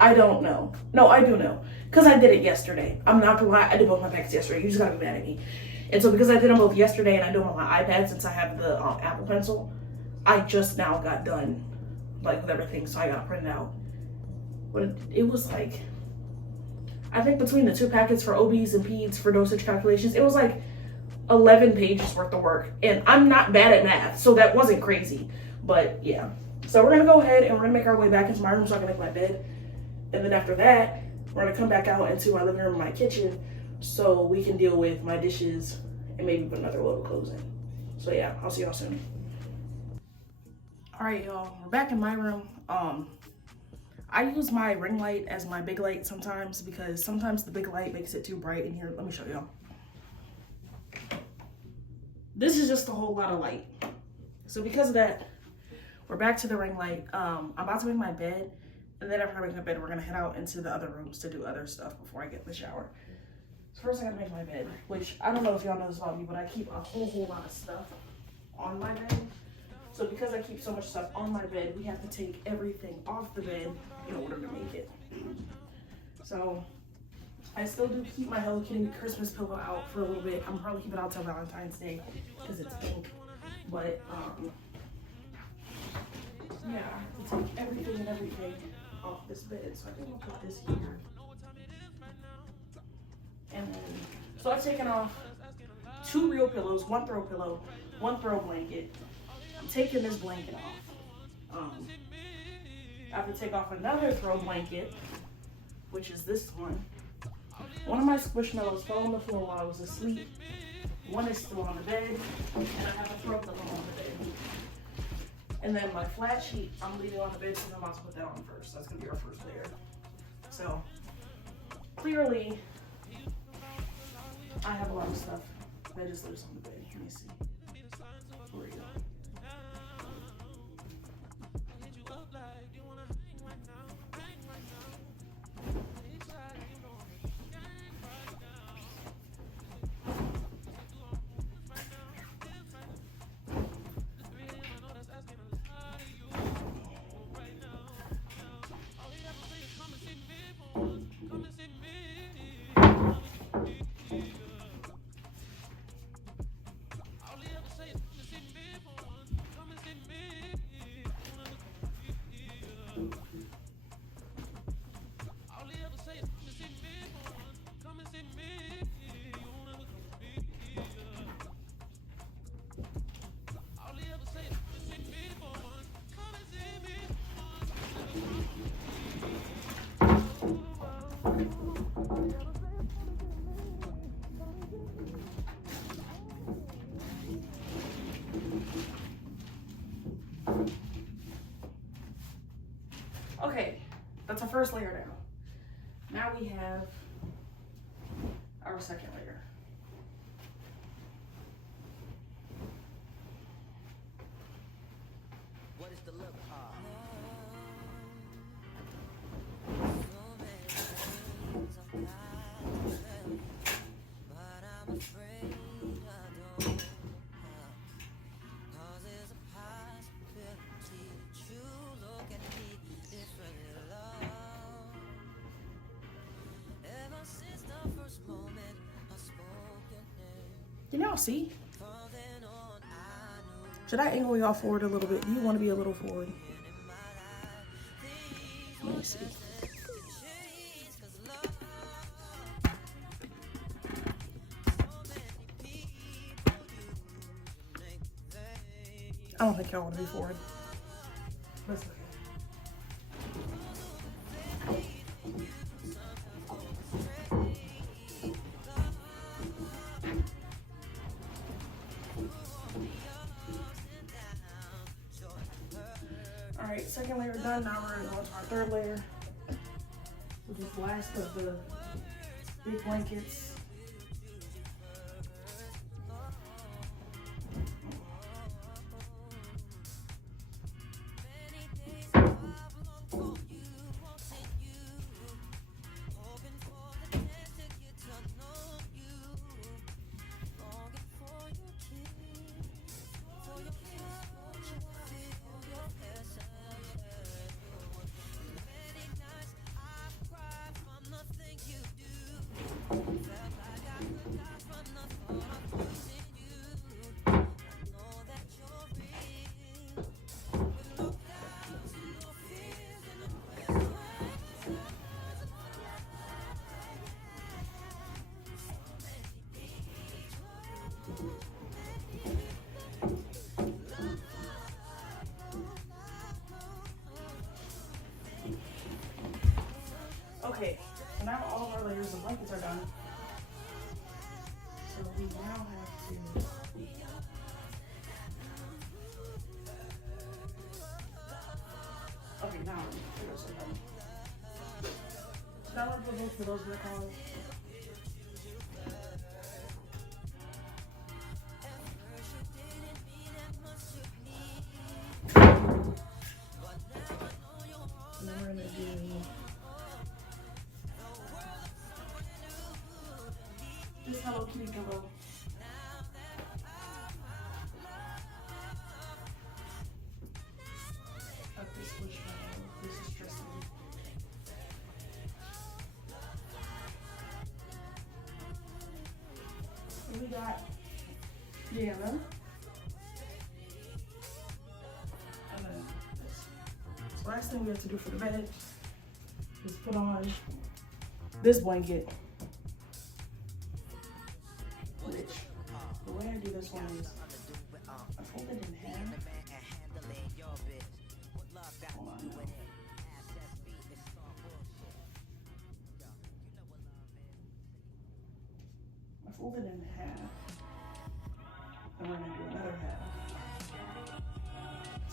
I don't know. No, I do know, because I did it yesterday. I'm not gonna lie, I did both my packets yesterday. You just gotta be mad at me. And so because I did them both yesterday and I do them on my iPad since I have the Apple Pencil, I just now got done like with everything, so I gotta print it out. But it was like, I think between the 2 packets for OBs and PEDS for dosage calculations, it was like 11 pages worth of work. And I'm not bad at math, so that wasn't crazy. But yeah. So we're gonna go ahead and we're gonna make our way back into my room so I can make my bed. And then after that, we're gonna come back out into my living room and my kitchen so we can deal with my dishes and maybe put another load of clothes in. So yeah, I'll see y'all soon. All right, y'all, we're back in my room. I use my ring light as my big light sometimes because sometimes the big light makes it too bright in here. Let me show y'all. This is just a whole lot of light. So because of that, we're back to the ring light. I'm about to make my bed, and then after I make my bed, we're gonna head out into the other rooms to do other stuff before I get in the shower. So first I gotta make my bed, which I don't know if y'all know this about me, but I keep a whole lot of stuff on my bed. So because I keep so much stuff on my bed, we have to take everything off the bed in order to make it. So I still do keep my Hello Kitty Christmas pillow out for a little bit. I'm probably keep it out till Valentine's Day because it's pink. But yeah, I have to take everything off this bed. So I think I'll put this here. And then, so I've taken off 2 real pillows, 1 throw pillow, 1 throw blanket. I'm taking this blanket off. I have to take off another throw blanket, which is this one. One of my squishmallows fell on the floor while I was asleep. One is still on the bed, and I have a throw pillow on the bed. And then my flat sheet, I'm leaving on the bed because I'm about to put that on first. That's gonna be our first layer. So clearly, I have a lot of stuff that just lives on the bed. Let me see. Where we go. first layer down. Now we have our second layer. What is the look? Can y'all see? Should I angle y'all forward a little bit? Do you want to be a little forward? Let me see. I don't think y'all want to be forward. That's okay. Alright, second layer done. Now we're going to go to our third layer, which is the last of the big blankets. Okay, so now all of our layers of blankets are done. So we now have to now we're so now we're going for those black colors. And then we're gonna do this Hello Kitty pillow. This is Tristan. And we got Jana. And then this. So last thing we have to do for the bed is put on this blanket. Which, the way I do this one is I fold it in half. Hold on now. I fold it in half. And we're gonna do another half.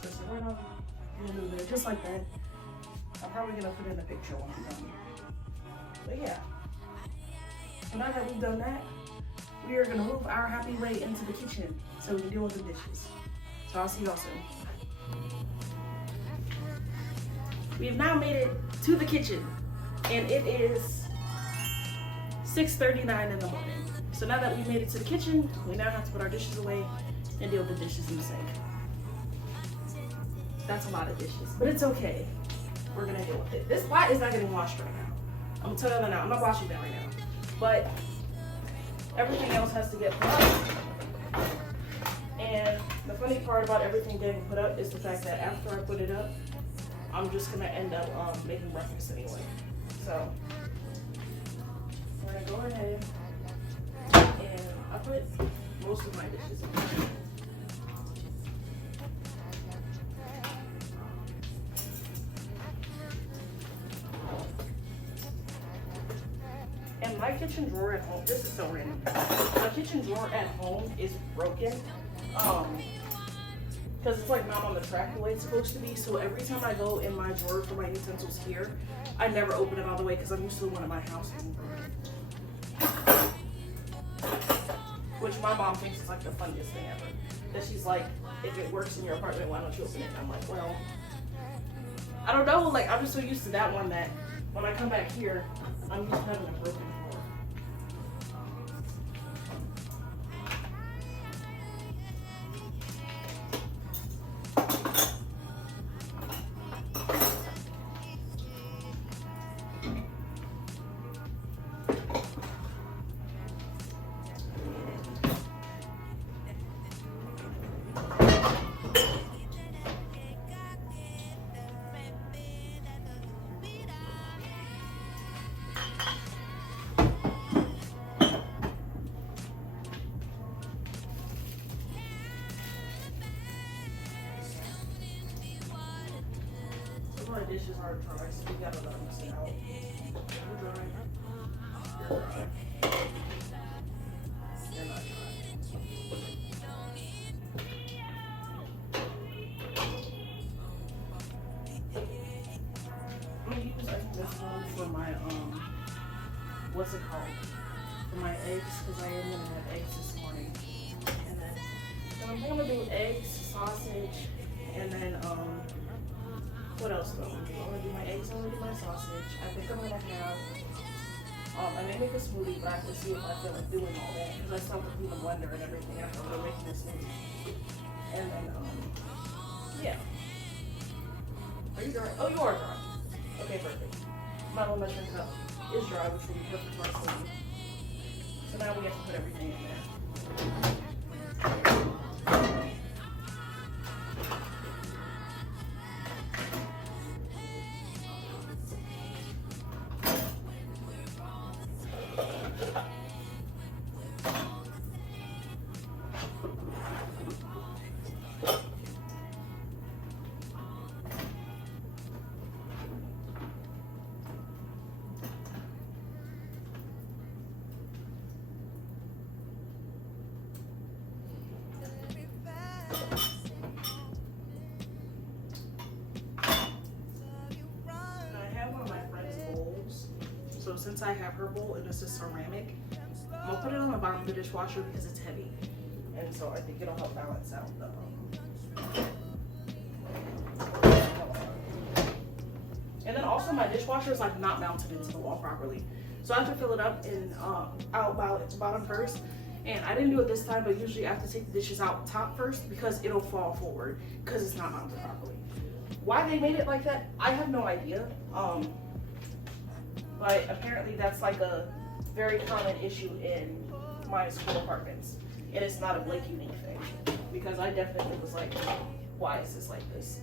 So we're gonna move it just like that. I'm probably gonna put in a picture when I'm done. But yeah. So now that we've done that, we are gonna move our happy way into the kitchen so we can deal with the dishes. So I'll see y'all soon. We have now made it to the kitchen, and it is 6:39 in the morning. So now that we've made it to the kitchen, we now have to put our dishes away and deal with the dishes in the sink. That's a lot of dishes, but it's okay. We're gonna deal with it. This pot is not getting washed right now. I'm gonna tell you that now. I'm not washing that right now, but everything else has to get put up. And the funny part about everything getting put up is the fact that after I put it up, I'm just gonna end up making breakfast anyway. So we're gonna go ahead and I put most of my dishes in. And my kitchen drawer at home, this is so random. My kitchen drawer at home is broken. because it's like not on the track the way it's supposed to be. So every time I go in my drawer for my utensils here, I never open it all the way because I'm used to the one in my house. Which my mom thinks is like the funniest thing ever. That she's like, if it works in your apartment, why don't you open it? And I'm like, well, I don't know. Like, I'm just so used to that one that when I come back here, I'm used to having a broken drawer. My dishes are dry, so you gotta let them sit out. You're dry. You're dry. You're not dry. I'm gonna use this one for my what's it called? For my eggs, because I am gonna have eggs this morning. And then I'm gonna do eggs, sausage, and then what else do I want to do? I'm going to do my eggs, I'm going to do my sausage. I think I'm going to have, I may make a smoothie, but I have to see if I feel like doing all that. Because I still have to clean the blender and everything after I'm making a smoothie. And then, yeah. Are you dry? Oh, you are dry. Okay, perfect. My little measuring cup is dry, which will be perfect for our smoothie. So now we have to put everything in there. So since I have her bowl and this is ceramic, I'm gonna put it on the bottom of the dishwasher because it's heavy. And so I think it'll help balance out the and then also my dishwasher is like not mounted into the wall properly. So I have to fill it up and out by its bottom first. And I didn't do it this time, but usually I have to take the dishes out top first because it'll fall forward because it's not mounted properly. Why they made it like that, I have no idea. But apparently that's like a very common issue in my school apartments. And it's not a Blake unique thing. Because I definitely was like, why is this like this?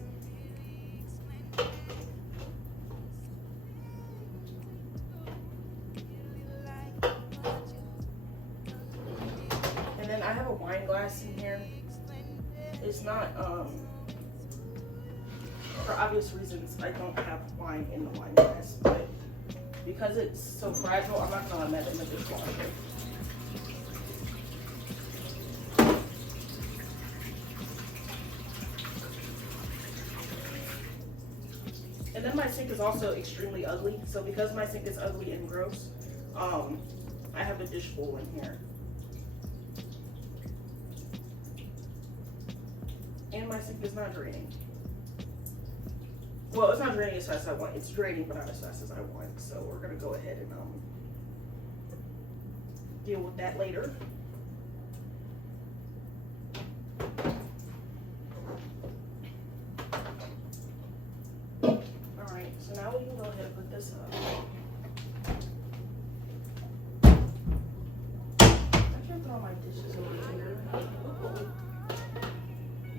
And then I have a wine glass in here. It's not, for obvious reasons, I don't have wine in the wine glass, but because it's so fragile, I'm not gonna let that in the dishwasher. And then my sink is also extremely ugly. So because my sink is ugly and gross, I have a dish bowl in here. And my sink is not draining. Well, it's not draining as fast as I want. It's draining, but not as fast as I want. So we're gonna go ahead and deal with that later. All right, so now we can go ahead and put this up. I can throw my dishes over here.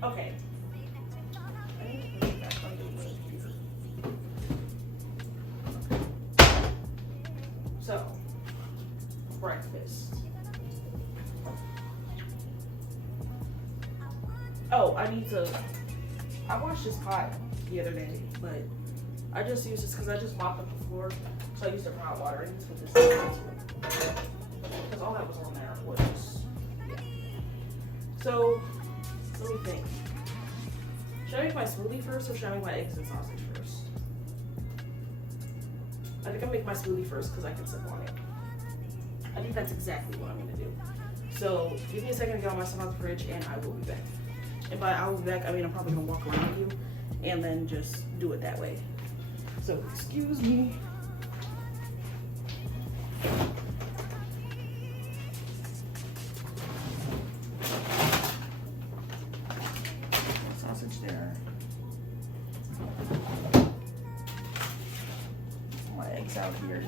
Okay. I need to put it back on the lid here. So, breakfast. Oh, I washed this pot the other day, but I just used this because I just mopped up the floor. So I used it for hot water. I need to put this in into it. Because all that was on there was, yeah. So, let me think. Should I make my smoothie first or should I make my eggs and sausage first? I think I'll make my smoothie first because I can sip on it. I think that's exactly what I'm gonna do. So give me a second to get all my stuff out the fridge and I will be back. And by I will be back, I mean I'm probably gonna walk around with you and then just do it that way. So excuse me. Sausage there. My eggs out here.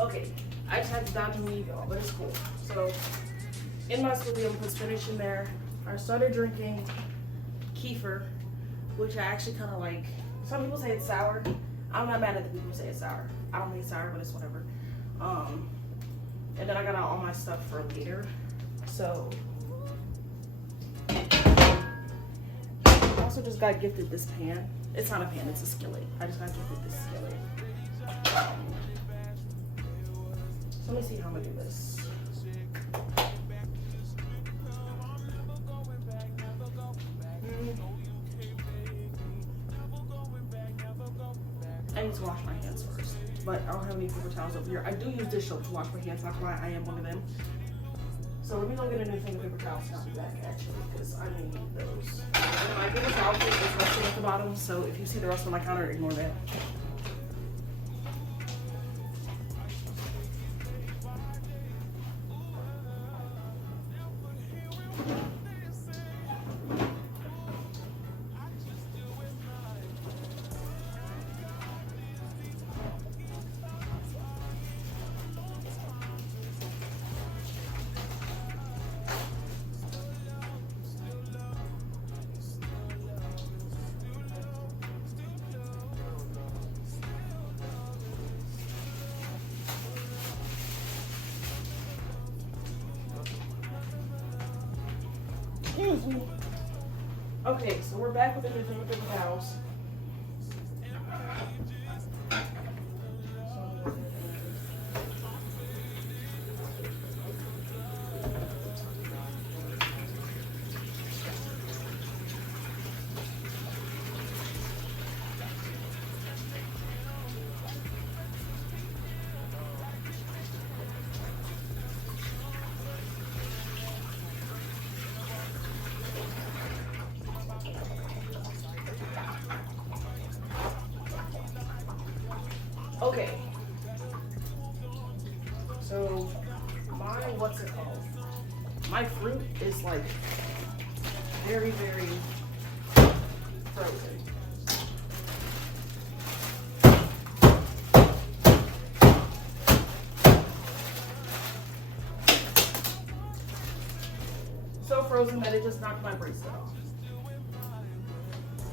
Okay, I just had to dodge and weave y'all, but it's cool. So, in my smoothie, I'm put spinach in there. I started drinking kefir, which I actually kind of like. Some people say it's sour. I'm not mad at the people who say it's sour. I don't think it's sour, but it's whatever. And then I got out all my stuff for later. So, I also just got gifted this pan. It's not a pan, it's a skillet. I just got gifted this skillet. So let me see how I'm gonna do this. I need to wash my hands first, but I don't have any paper towels over here. I do use dish soap to wash my hands, that's why I am one of them. So let me go get a new thing of paper towels and I'll be back actually, because I need those. And my paper towel case is resting at the bottom, so if you see the rest on my counter, ignore that. Excuse me. Okay, so we're back with the new thing with paper towels. Okay, so what's it called? My fruit is like very, very frozen. So frozen that it just knocked my bracelet off.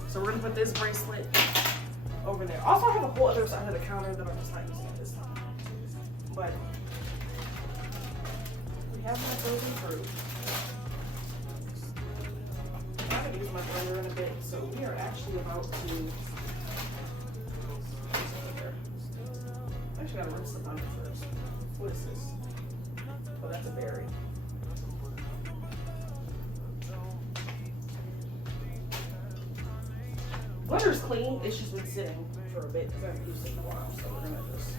So we're gonna put this bracelet over there. Also, I have a whole other side of the counter that I'm just not using at this time. But we have my frozen fruit. I'm going to use my blender in a bit, so we are actually about to. I actually got to rinse the blender first. What is this? Oh, that's a berry. Blender's clean, it's just been sitting for a bit because I haven't used it in a while, so we're gonna just.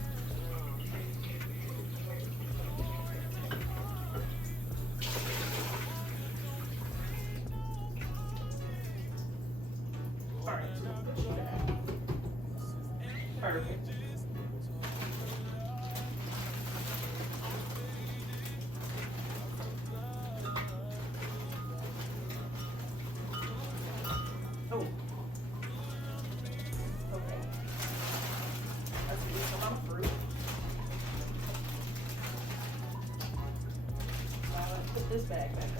Perfect. Oh. Okay. Let's do some on fruit. Now let's put this bag back up.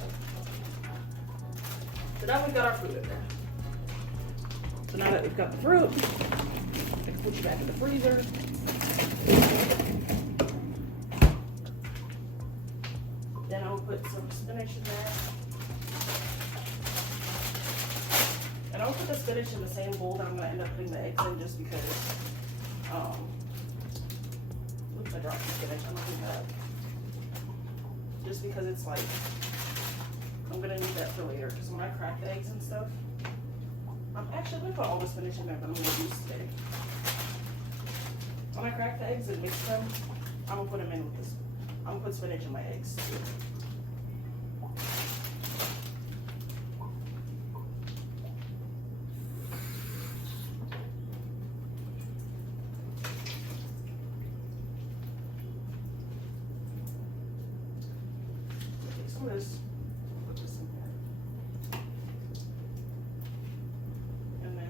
So now we've got our fruit in there. So now that we've got the fruit, I can put you back in the freezer. Then I'll put some spinach in there. And I'll put the spinach in the same bowl that I'm going to end up putting the eggs in just because, oops, I dropped the spinach, I'm going to do that. Just because it's like, I'm going to need that for later because when I crack the eggs and stuff, I'm actually going to put all the spinach in there that I'm going to use today. When I crack the eggs and mix them, I'm going to put them in with this. I'm going to put spinach in my eggs. Okay, so let's put this in here. And then,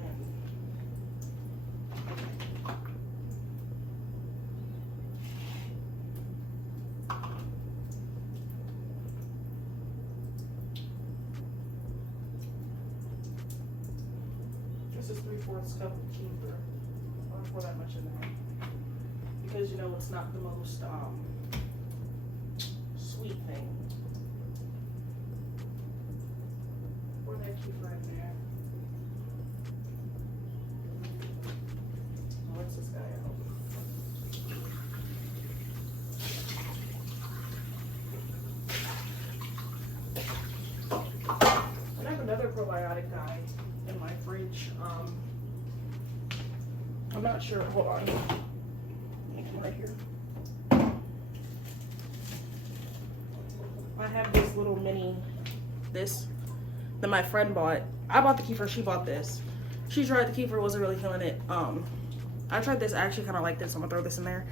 this is 3/4 cup of kefir. I don't pour that much in there because you know it's not the most sweet thing. Pour that kefir in there. Rinse this guy out. And I have another probiotic guy in my fridge. I'm not sure. Hold on. Right here. I have this little mini, this that my friend bought. I bought the kefir. She bought this. She tried the kefir. Wasn't really feeling it. I tried this. I actually kind of like this. I'm gonna throw this in there.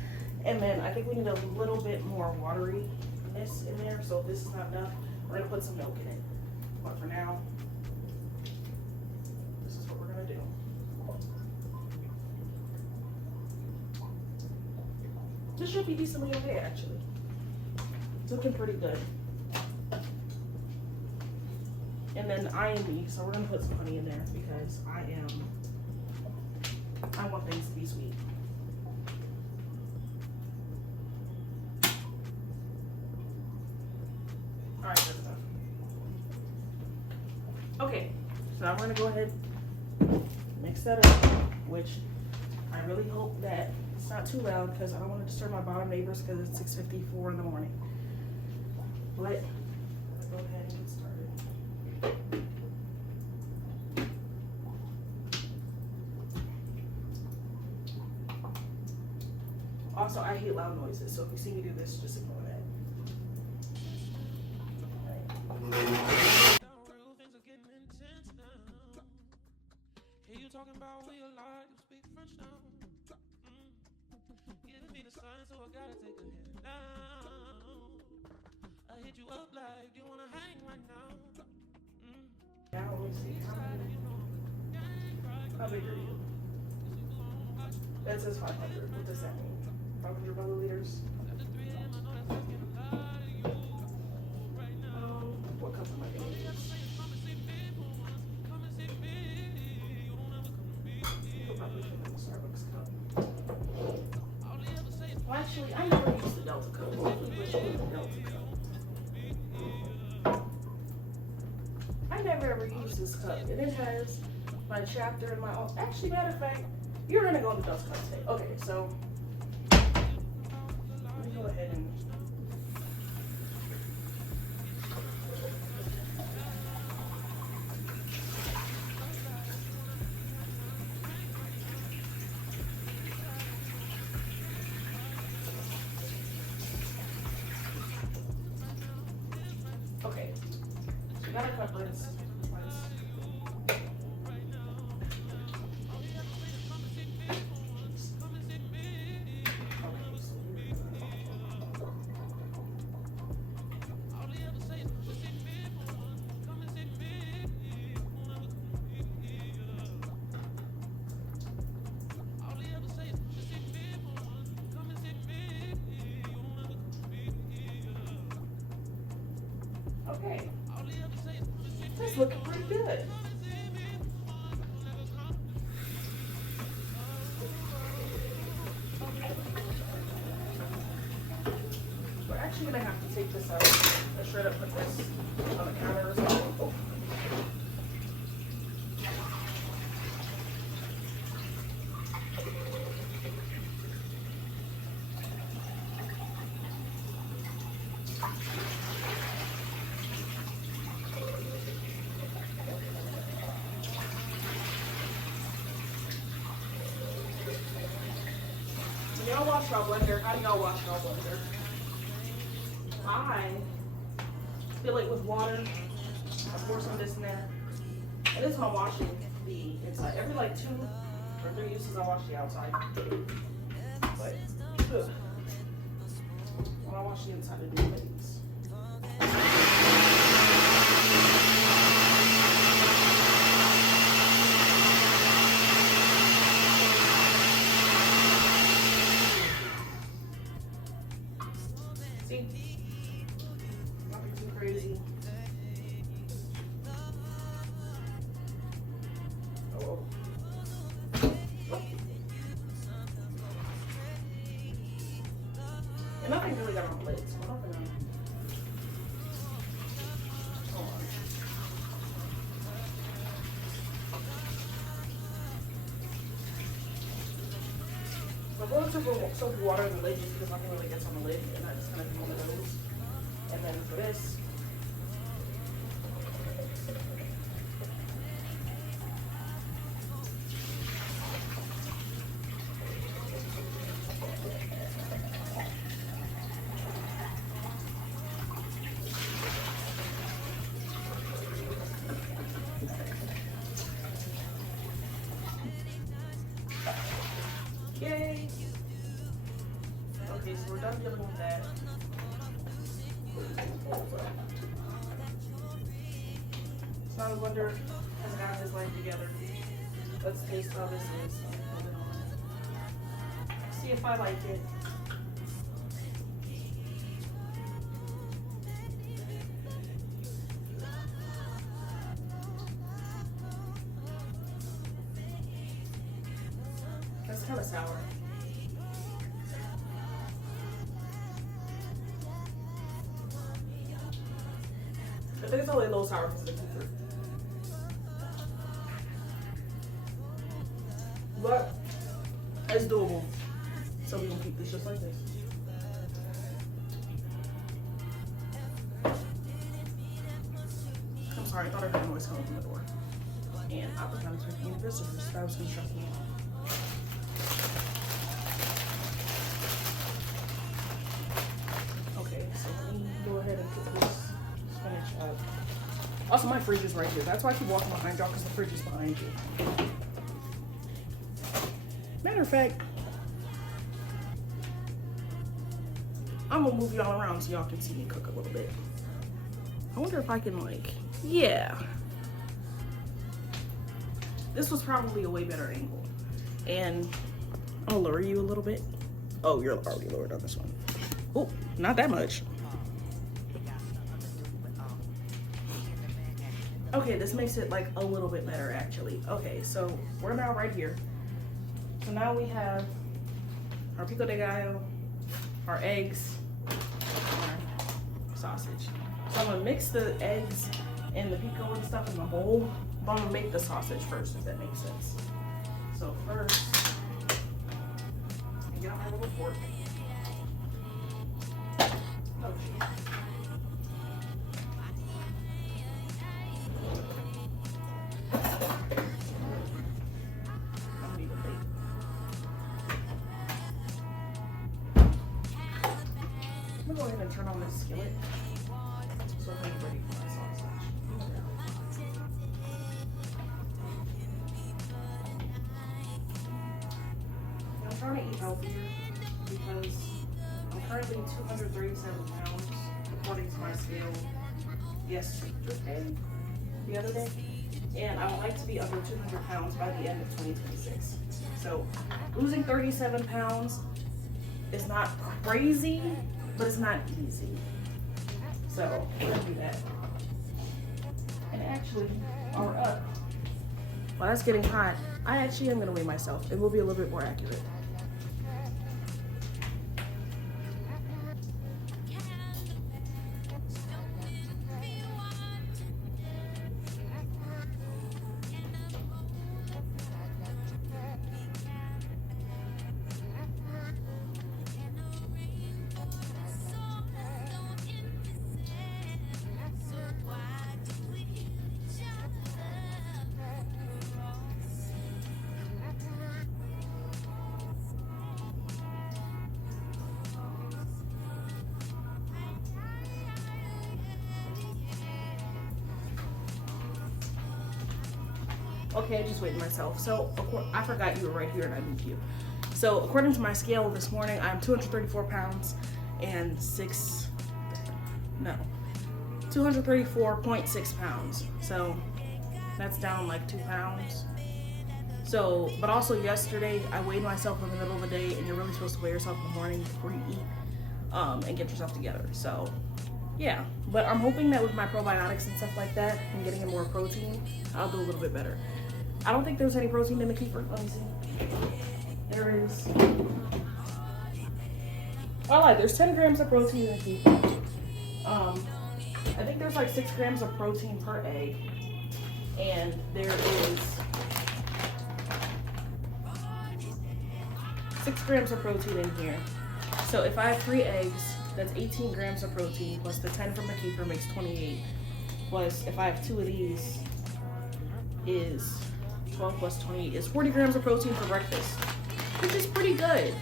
And then I think we need a little bit more wateryness in there. So if this is not enough, we're gonna put some milk in it. But for now, this is what we're gonna do. This should be decently okay, actually. It's looking pretty good. And then IME, so we're gonna put some honey in there because I want things to be sweet. All right, that's enough. Okay, so now we're gonna go ahead mix that up, which I really hope that it's not too loud because I don't want to disturb my bottom neighbors because it's 6:54 in the morning. But let's go ahead and get started. Also, I hate loud noises, so if you see me do this, just ignore that. Talking about we alive, you speak French now. Giving me the sign, so I gotta take a hit now. I hit you up like, do you wanna hang right now? Now let's see how big are you? That says 500. What does that mean? 500 milliliters? What cup am I gonna use? Probably should have a Starbucks cup. Well, actually, I never use the Delta cup. Hopefully, we should use the Delta cup. I never ever use this cup, and it has my chapter and my own. Actually, matter of fact, you're gonna go on the Delta cup today. Okay, so let me go ahead and. Okay, so we got our cup rinse. Okay. That's looking pretty good. We're actually gonna have to take this out and straight up put this on the counter or something. Oh. Y'all wash your blender. How do y'all wash your blender? I fill it with water. I pour some of this in there. And this is how I'm washing the inside. Every like 2 or 3 uses I wash the outside. But when I wash the inside, I do things. See? Nothing too crazy. Oh. And nothing really got on lids. So nothing on. Hold on. So I'm going to put soap and water in the lid just because nothing really gets on the lid, and I just kind of do one of those. And then for this, yay! Okay, so we're done dealing with that. So I wonder, has got his life together. Let's taste how this is. See if I like it. That's kind of sour. I think it's only a little sour because of the fruit. But it's doable. So we can keep this just like this. I'm sorry, I thought I heard a noise coming from the door. And I was not expecting any visitors. That was gonna stress me out. Okay, so let me go ahead and put this spinach up. Also, my fridge is right here. That's why I keep walking behind y'all, because the fridge is behind you. Matter of fact, I'm gonna move y'all around so y'all can see me cook a little bit. I wonder if I can, like, yeah. This was probably a way better angle. And I'll lower you a little bit. Oh, you're already lowered on this one. Oh, not that much. Okay, this makes it like a little bit better actually. Okay, so we're now right here. So now we have our pico de gallo, our eggs, our sausage. So I'm gonna mix the eggs and the pico and stuff in my bowl, but I'm gonna make the sausage first, if that makes sense. So first, I get out my little fork. Oh shit. I'm gonna go ahead and turn on this skillet so I can get ready for my sausage. I'm trying to eat healthier because I'm currently 237 pounds according to my scale yesterday, the other day, and I would like to be under 200 pounds by the end of 2026. So losing 37 pounds is not crazy, but it's not easy. So we're gonna do that. and actually are up. While that's getting hot, I actually am gonna weigh myself. It will be a little bit more accurate. Okay, I just weighed myself. So I forgot you were right here and I moved you. So according to my scale this morning, I'm 234 pounds and 234.6 pounds. So that's down like 2 pounds. So, but also yesterday I weighed myself in the middle of the day, and you're really supposed to weigh yourself in the morning before you eat, and get yourself together. So yeah, but I'm hoping that with my probiotics and stuff like that and getting in more protein, I'll do a little bit better. I don't think there's any protein in the kefir. Let me see. There is. Oh, like there's 10 grams of protein in the kefir. I think there's like 6 grams of protein per egg, and there is 6 grams of protein in here. So if I have 3 eggs, that's 18 grams of protein, plus the 10 from the kefir makes 28. Plus, if I have 2 of these, is 12 plus 28 is 40 grams of protein for breakfast, which is pretty good.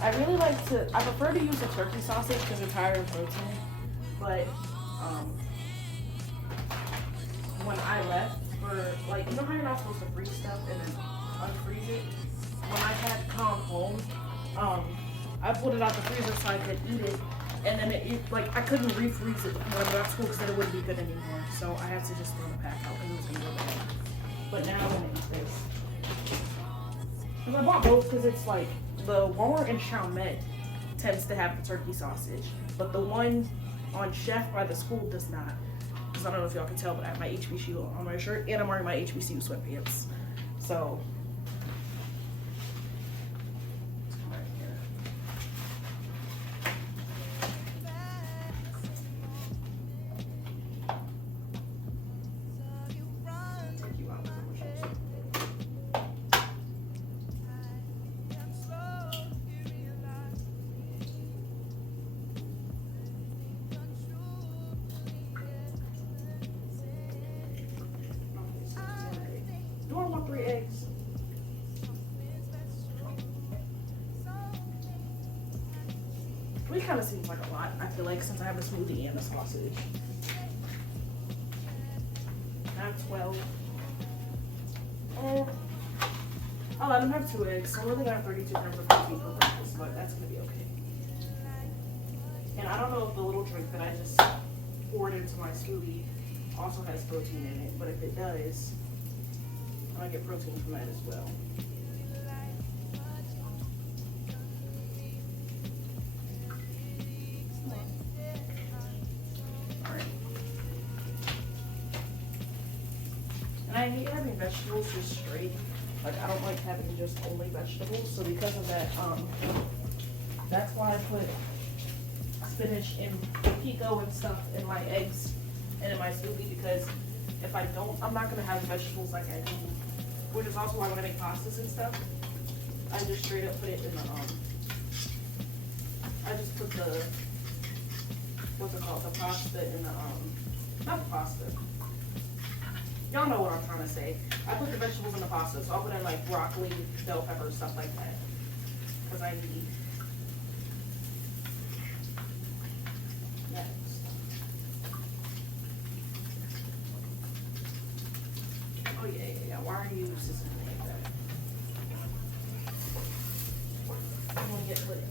I prefer to use a turkey sausage because it's higher in protein, but when I left for, like, you know how you're not supposed to freeze stuff and then unfreeze it? When I had come home, I pulled it out the freezer so I could eat it, and then I couldn't refreeze it when I got to school because then it wouldn't be good anymore. So I had to just throw the pack out because it was gonna go bad. But now I'm gonna eat this. Because I bought both because it's like the Walmart in Chalmette tends to have the turkey sausage, but the one on Chef by the school does not. Because I don't know if y'all can tell, but I have my HBCU on my shirt and I'm wearing my HBCU sweatpants. So. Do I want 3 eggs? 3 kind of seems like a lot, I feel like, since I have a smoothie and a sausage. That's 12. I'll let them have 2 eggs, so we're only gonna have 32 grams of protein for breakfast, but that's gonna be okay. And I don't know if the little drink that I just poured into my smoothie also has protein in it, but if it does, I get protein from that as well. Alright. And I hate having vegetables just straight. Like, I don't like having just only vegetables. So because of that, that's why I put spinach and pico and stuff in my eggs and in my smoothie, because if I don't, I'm not gonna have vegetables like I do. Which is also why when I make pastas and stuff, I just straight up put it in the, I just put the, what's it called, the pasta in the, not pasta. Y'all know what I'm trying to say. I put the vegetables in the pasta, so I'll put in like broccoli, bell pepper, stuff like that. Because I need next. Oh yeah. Why are you sizzling like that? I'm gonna get lit.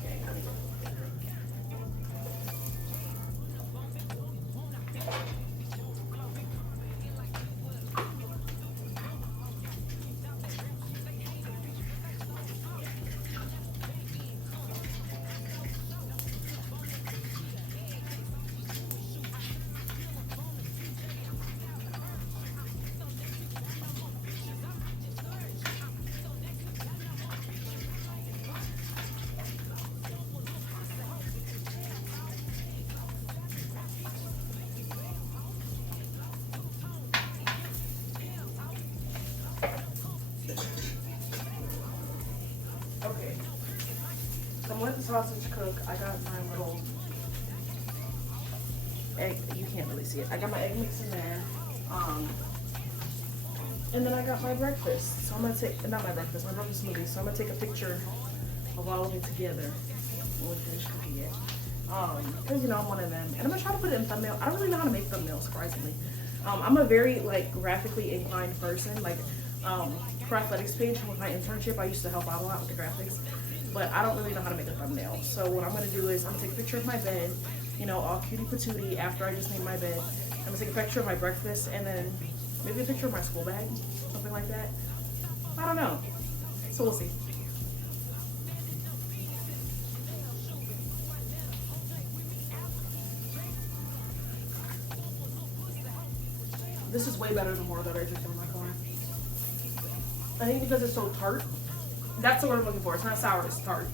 Okay, let me go. Okay. So I'm letting the sausage cook. I got my little egg. You can't really see it. I got my egg mix in there. And then I got my breakfast. So I'm gonna take, not my breakfast smoothie. So I'm gonna take a picture of all of it together when we finish cooking it. Because you know I'm one of them. And I'm gonna try to put it in thumbnail. I don't really know how to make thumbnails, surprisingly. I'm a very like graphically inclined person. Like for athletics page with my internship, I used to help out a lot with the graphics. But I don't really know how to make a thumbnail. So what I'm gonna do is I'm gonna take a picture of my bed, you know, all cutie patootie after I just made my bed. I'm gonna take a picture of my breakfast and then maybe a picture of my school bag, something like that. I don't know. So we'll see. This is way better than more that I drink in my car. I think because it's so tart. That's the word I'm looking for. It's not sour, it's tart.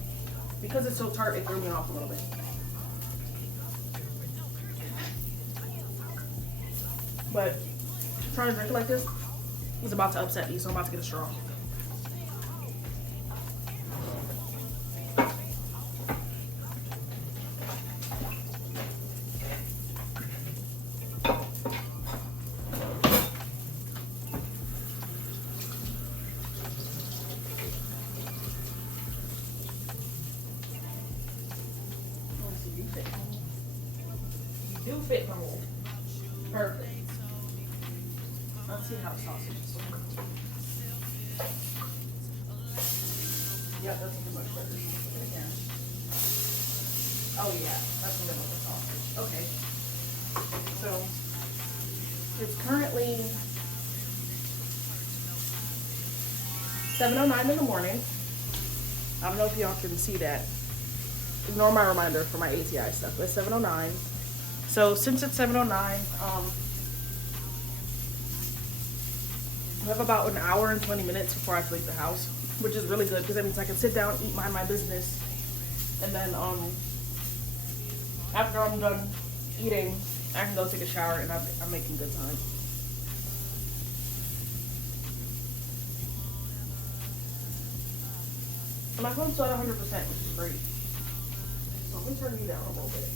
Because it's so tart, it threw me off a little bit. But trying to drink it like this is about to upset me, so I'm about to get a straw. Do fit the hole. Perfect. Let's see how the sausage is looking. Yep, that's looking much better. Again. Oh yeah, that's the middle of the sausage. Okay. So it's currently 7:09 in the morning. I don't know if y'all can see that. Ignore my reminder for my ATI stuff. But it's 7:09. So since it's 7:09, I have about an hour and 20 minutes before I have to leave the house, which is really good because that means I can sit down, eat, mind my business, and then after I'm done eating, I can go take a shower, and I'm making good time. And my phone's still at 100%, which is great. So let me turn you down a little bit.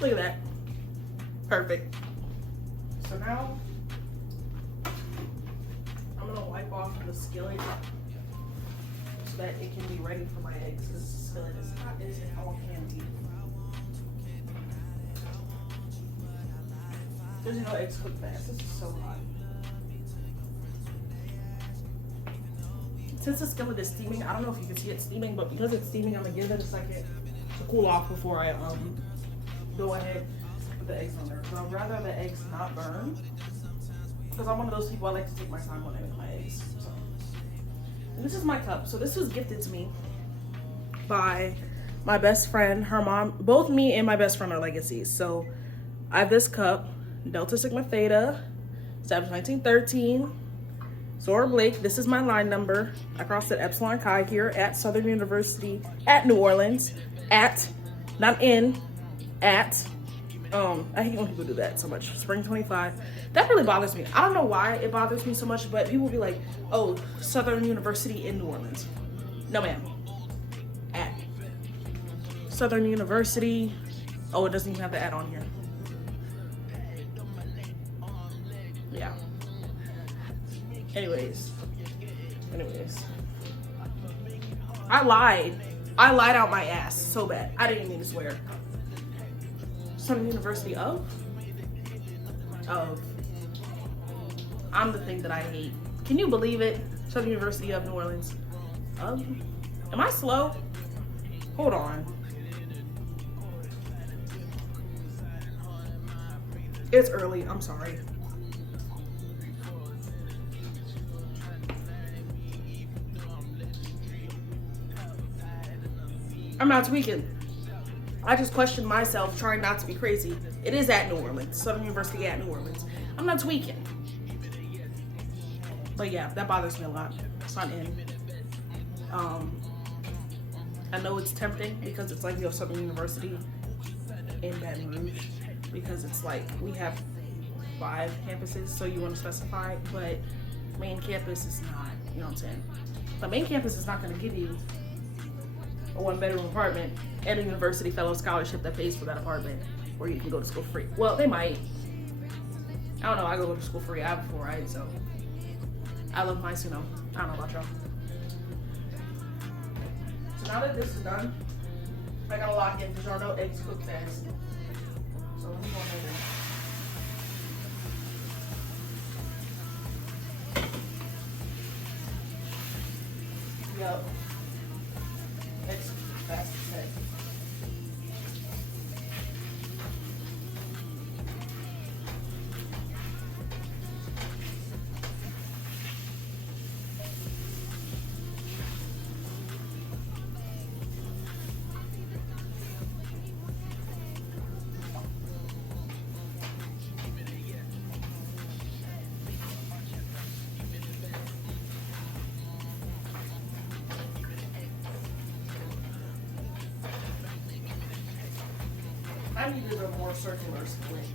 Look at that. Perfect. So now I'm gonna wipe off the skillet so that it can be ready for my eggs because the skillet is hot as all can be. Because you know eggs cook fast. This is so hot. Since the skillet is steaming, I don't know if you can see it steaming, but because it's steaming, I'm gonna give it a second to cool off before I go ahead and put the eggs on there. So I'd rather the eggs not burn because I'm one of those people, I like to take my time when I make my eggs. So. And this is my cup. So this was gifted to me by my best friend, her mom. Both me and my best friend are legacies. So I have this cup, Delta Sigma Theta, established 1913. Zora Blake, this is my line number. I crossed at Epsilon Chi here at Southern University at New Orleans. At, not in, at, I hate when people do that so much. Spring 25. That really bothers me. I don't know why it bothers me so much, but people will be like, oh, Southern University in New Orleans. No, ma'am. At Southern University. Oh, it doesn't even have the at on here. Yeah. Anyways. I lied out my ass so bad. I didn't mean to swear. Southern University of. I'm the thing that I hate. Can you believe it? Southern University of New Orleans. Am I slow? Hold on. It's early. I'm sorry. I'm not tweaking. I just questioned myself, trying not to be crazy. It is at New Orleans, Southern University at New Orleans. I'm not tweaking. But yeah, that bothers me a lot. It's not in. I know it's tempting because it's like you have Southern University in Baton Rouge, because it's like we have 5 campuses, so you want to specify, but main campus is not, you know what I'm saying? The main campus is not going to give you a 1-bedroom apartment and a university fellow scholarship that pays for that apartment, where you can go to school free. Well, they might. I don't know, I go to school free. I have a full ride, so I love my SUNO. I don't know about y'all. So now that this is done, I gotta lock in because y'all know eggs cook fast. So let me go ahead and. Yup. Eggs cook fast as heck. I needed a more circular skillet.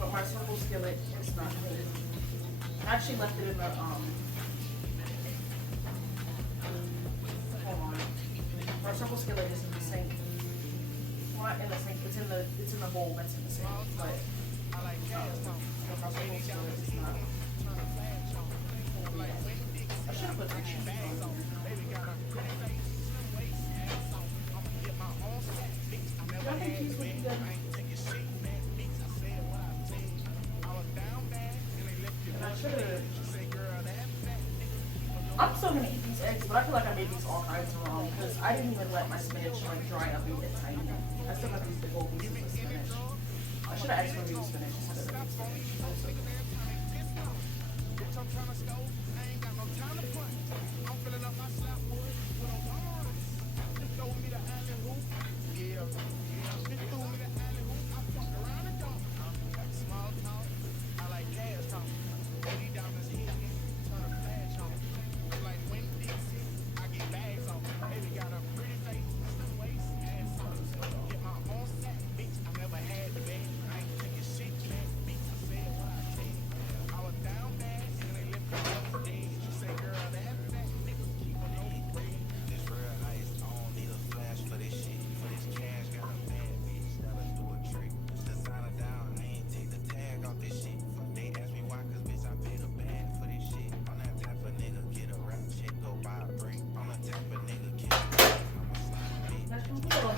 But my circle skillet is not good. I actually left it in the hold on. My circle skillet is in the sink. Well, not in the sink, it's in the bowl that's in the sink. But my circle skillet is not. I should have put some cheese on it. I think cheese would be good. And I should have. I'm still gonna eat these eggs, but I feel like I made these all kinds of wrong because I didn't even let my spinach like dry up and get tiny. I still got these big old pieces of spinach. I should have asked for new spinach instead of the spinach.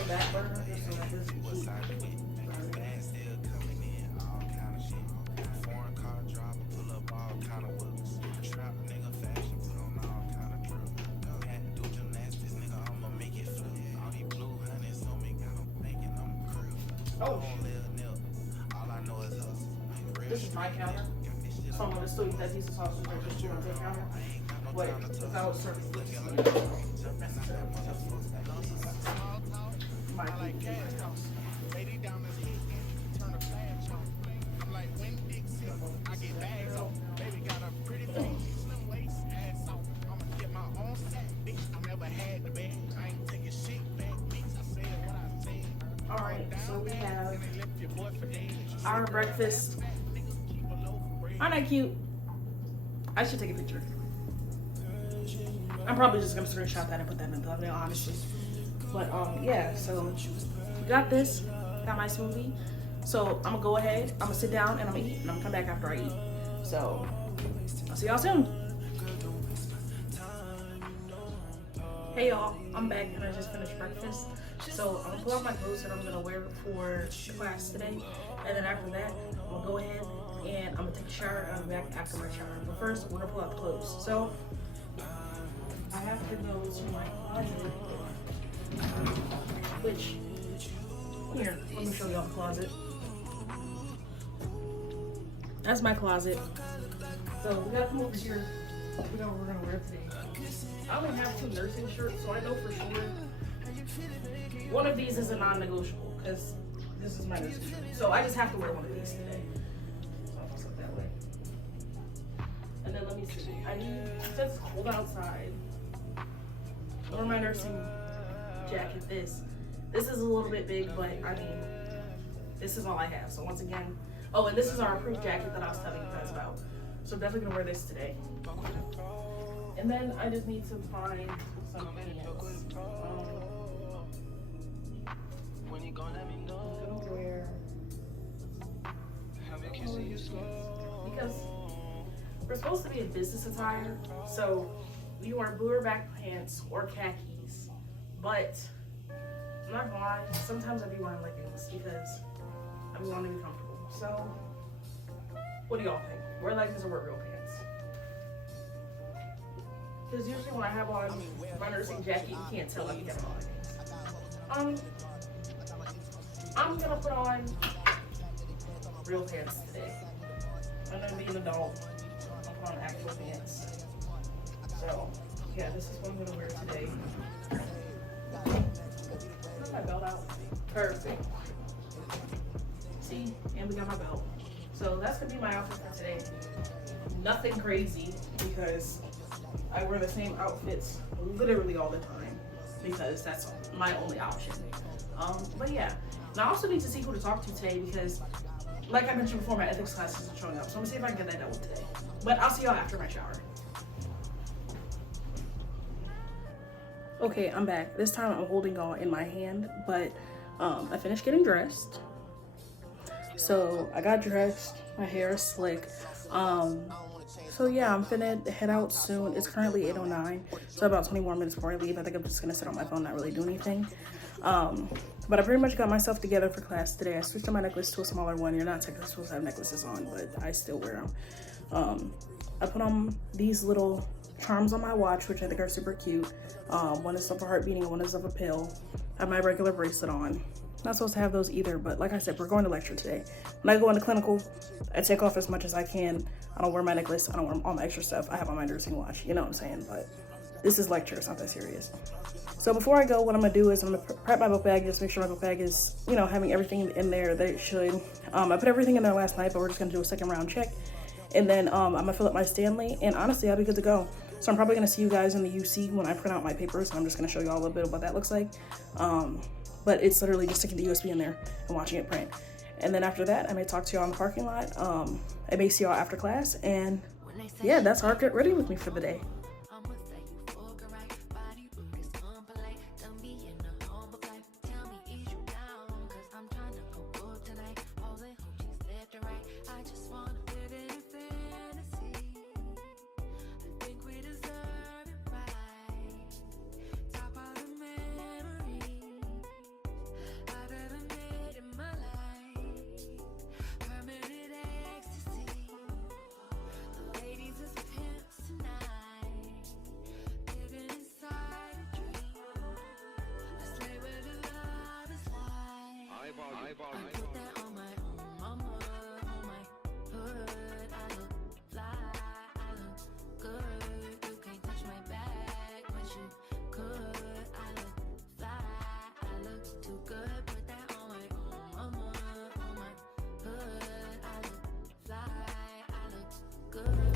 Back burner, just so that this is oh, this is my counter. So I'm gonna still eat that piece of sausage right just on the counter. But without serving my house. Alright, so we have our breakfast. Aren't I cute? I should take a picture. I'm probably just gonna screenshot that and put that in the thumbnail, honestly. But yeah, so we got this, got my smoothie. So I'm gonna go ahead, I'm gonna sit down and I'm gonna eat, and I'm gonna come back after I eat. So I'll see y'all soon. Hey y'all, I'm back and I just finished breakfast. So I'm gonna pull out my clothes that I'm gonna wear for class today. And then after that, I'm gonna go ahead and I'm gonna take a shower and I'm back after my shower. But first, we're gonna pull out the clothes. So I have to go to my closet. Which, here, let me show y'all the closet. That's my closet. So we gotta come over here. We know what we're gonna wear today. I only have 2 nursing shirts, so I know for sure one of these is a non-negotiable because this is my decision. So I just have to wear one of these today. So I'll put it that way. And then let me see. I need, since it's cold outside, or my nursing jacket. This is a little bit big, but I mean, this is all I have. So once again, oh, and this is our approved jacket that I was telling you guys about. So I'm definitely gonna wear this today. And then I just need to find some pants. I'm gonna wear because we're supposed to be in business attire, so we wear boomer back pants or khakis. But I'm not gonna lie, sometimes I be wearing leggings because I be wanting to be comfortable. So what do y'all think? Wear leggings or wear real pants? Because usually when I have on my nursing jacket, you can't tell I be having on leggings. I'm gonna put on real pants today. I'm gonna be an adult. I'll put on actual pants. So yeah, this is what I'm gonna wear today. Put my belt out. Perfect. See, and we got my belt. So that's gonna be my outfit for today. Nothing crazy because I wear the same outfits literally all the time because that's my only option. But yeah, and I also need to see who to talk to today because, like I mentioned before, my ethics class isn't showing up. So I'm gonna see if I can get that done today. But I'll see y'all after my shower. Okay, I'm back. This time I'm holding y'all in my hand, but I finished getting dressed. So I got dressed, my hair is slick. So yeah, I'm finna head out soon. It's currently 8:09, so about 20 more minutes before I leave. I think I'm just gonna sit on my phone, not really do anything. But I pretty much got myself together for class today. I switched my necklace to a smaller one. You're not technically supposed to have necklaces on, but I still wear them. I put on these little charms on my watch, which I think are super cute. One is of a heart beating and one is of a pill. I have my regular bracelet on. Not supposed to have those either, but like I said, we're going to lecture today. When I go into clinical, I take off as much as I can. I don't wear my necklace. I don't wear all my extra stuff. I have on my nursing watch. You know what I'm saying? But this is lecture. It's not that serious. So before I go, what I'm gonna do is I'm gonna prep my book bag, just make sure my book bag is, you know, having everything in there that it should. I put everything in there last night, but we're just gonna do a second round check. And then I'm gonna fill up my Stanley, and honestly, I'll be good to go. So I'm probably gonna see you guys in the UC when I print out my papers. I'm just gonna show you all a little bit of what that looks like. But it's literally just sticking the USB in there and watching it print. And then after that, I may talk to y'all in the parking lot. I may see y'all after class, and yeah, that's our get ready with me for the day. I put that on my mama, on my hood. I look fly, I look good. You can't touch my back, but you could. I look fly, I look too good. Put that on my mama, on my hood. I look fly, I look good.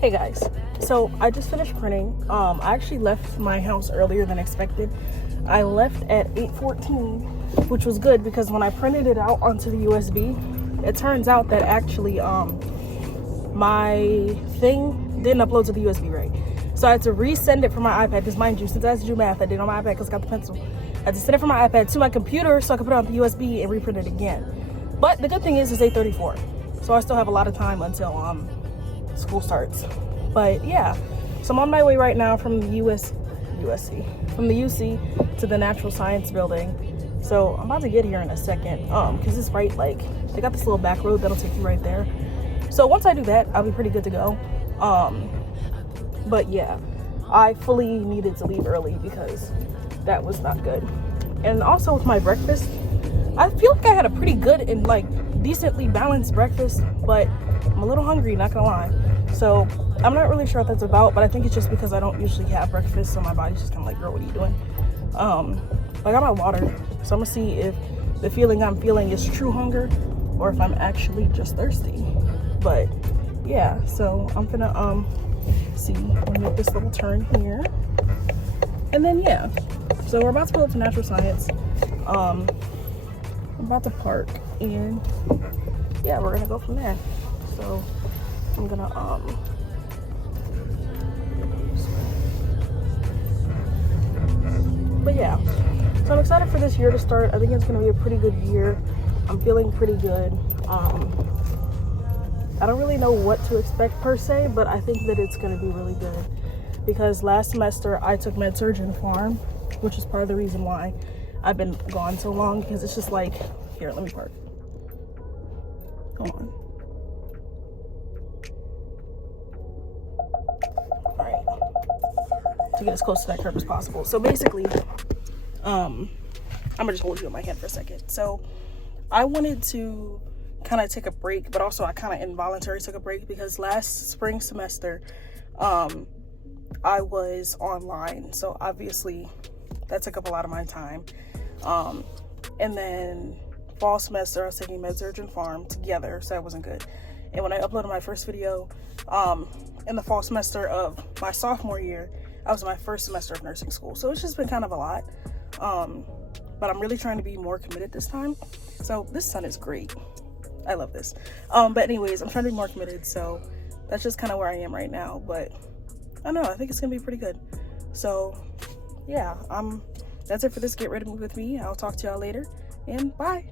Hey guys, so I just finished printing. I actually left my house earlier than expected. I left at 8:14, which was good because when I printed it out onto the USB, it turns out that actually my thing didn't upload to the USB right. So I had to resend it from my iPad, because mind you, since I had to do math, I did it on my iPad because I got the pencil. I had to send it from my iPad to my computer so I could put it on the USB and reprint it again. But the good thing is it's 8:34, so I still have a lot of time until school starts. But yeah, so I'm on my way right now from the from the UC to the Natural Science Building. So I'm about to get here in a second, because it's right, like, they got this little back road that'll take you right there. So once I do that, I'll be pretty good to go. But yeah, I fully needed to leave early because that was not good. And also with my breakfast, I feel like I had a pretty good and like decently balanced breakfast, but I'm a little hungry, not gonna lie. So I'm not really sure what that's about, but I think it's just because I don't usually have breakfast, so my body's just kind of like, girl, what are you doing? I got my water, so I'm gonna see if the feeling I'm feeling is true hunger or if I'm actually just thirsty. But yeah, so I'm gonna see, I'm gonna make this little turn here, and then yeah, so we're about to pull up to natural science. I'm about to park, and yeah, we're gonna go from there. So I'm gonna but yeah, so I'm excited for this year to start. I think it's gonna be a pretty good year. I'm feeling pretty good. I don't really know what to expect per se, but I think that it's gonna be really good, because last semester I took med-surg and pharm, which is part of the reason why I've been gone so long, because it's just like, here, let me park. Come on. All right, to get as close to that curb as possible. So basically, I'm gonna just hold you in my hand for a second. So I wanted to kind of take a break, but also I kind of involuntarily took a break because last spring semester I was online, so obviously that took up a lot of my time. And then fall semester I was taking med-surg and pharm together, so that wasn't good. And when I uploaded my first video in the fall semester of my sophomore year, I was in my first semester of nursing school, so it's just been kind of a lot. But I'm really trying to be more committed this time. So this sun is great. I love this. But anyways, I'm trying to be more committed, so that's just kind of where I am right now. But I don't know, I think it's gonna be pretty good. So yeah, that's it for this Get Ready with Me. I'll talk to y'all later, and bye.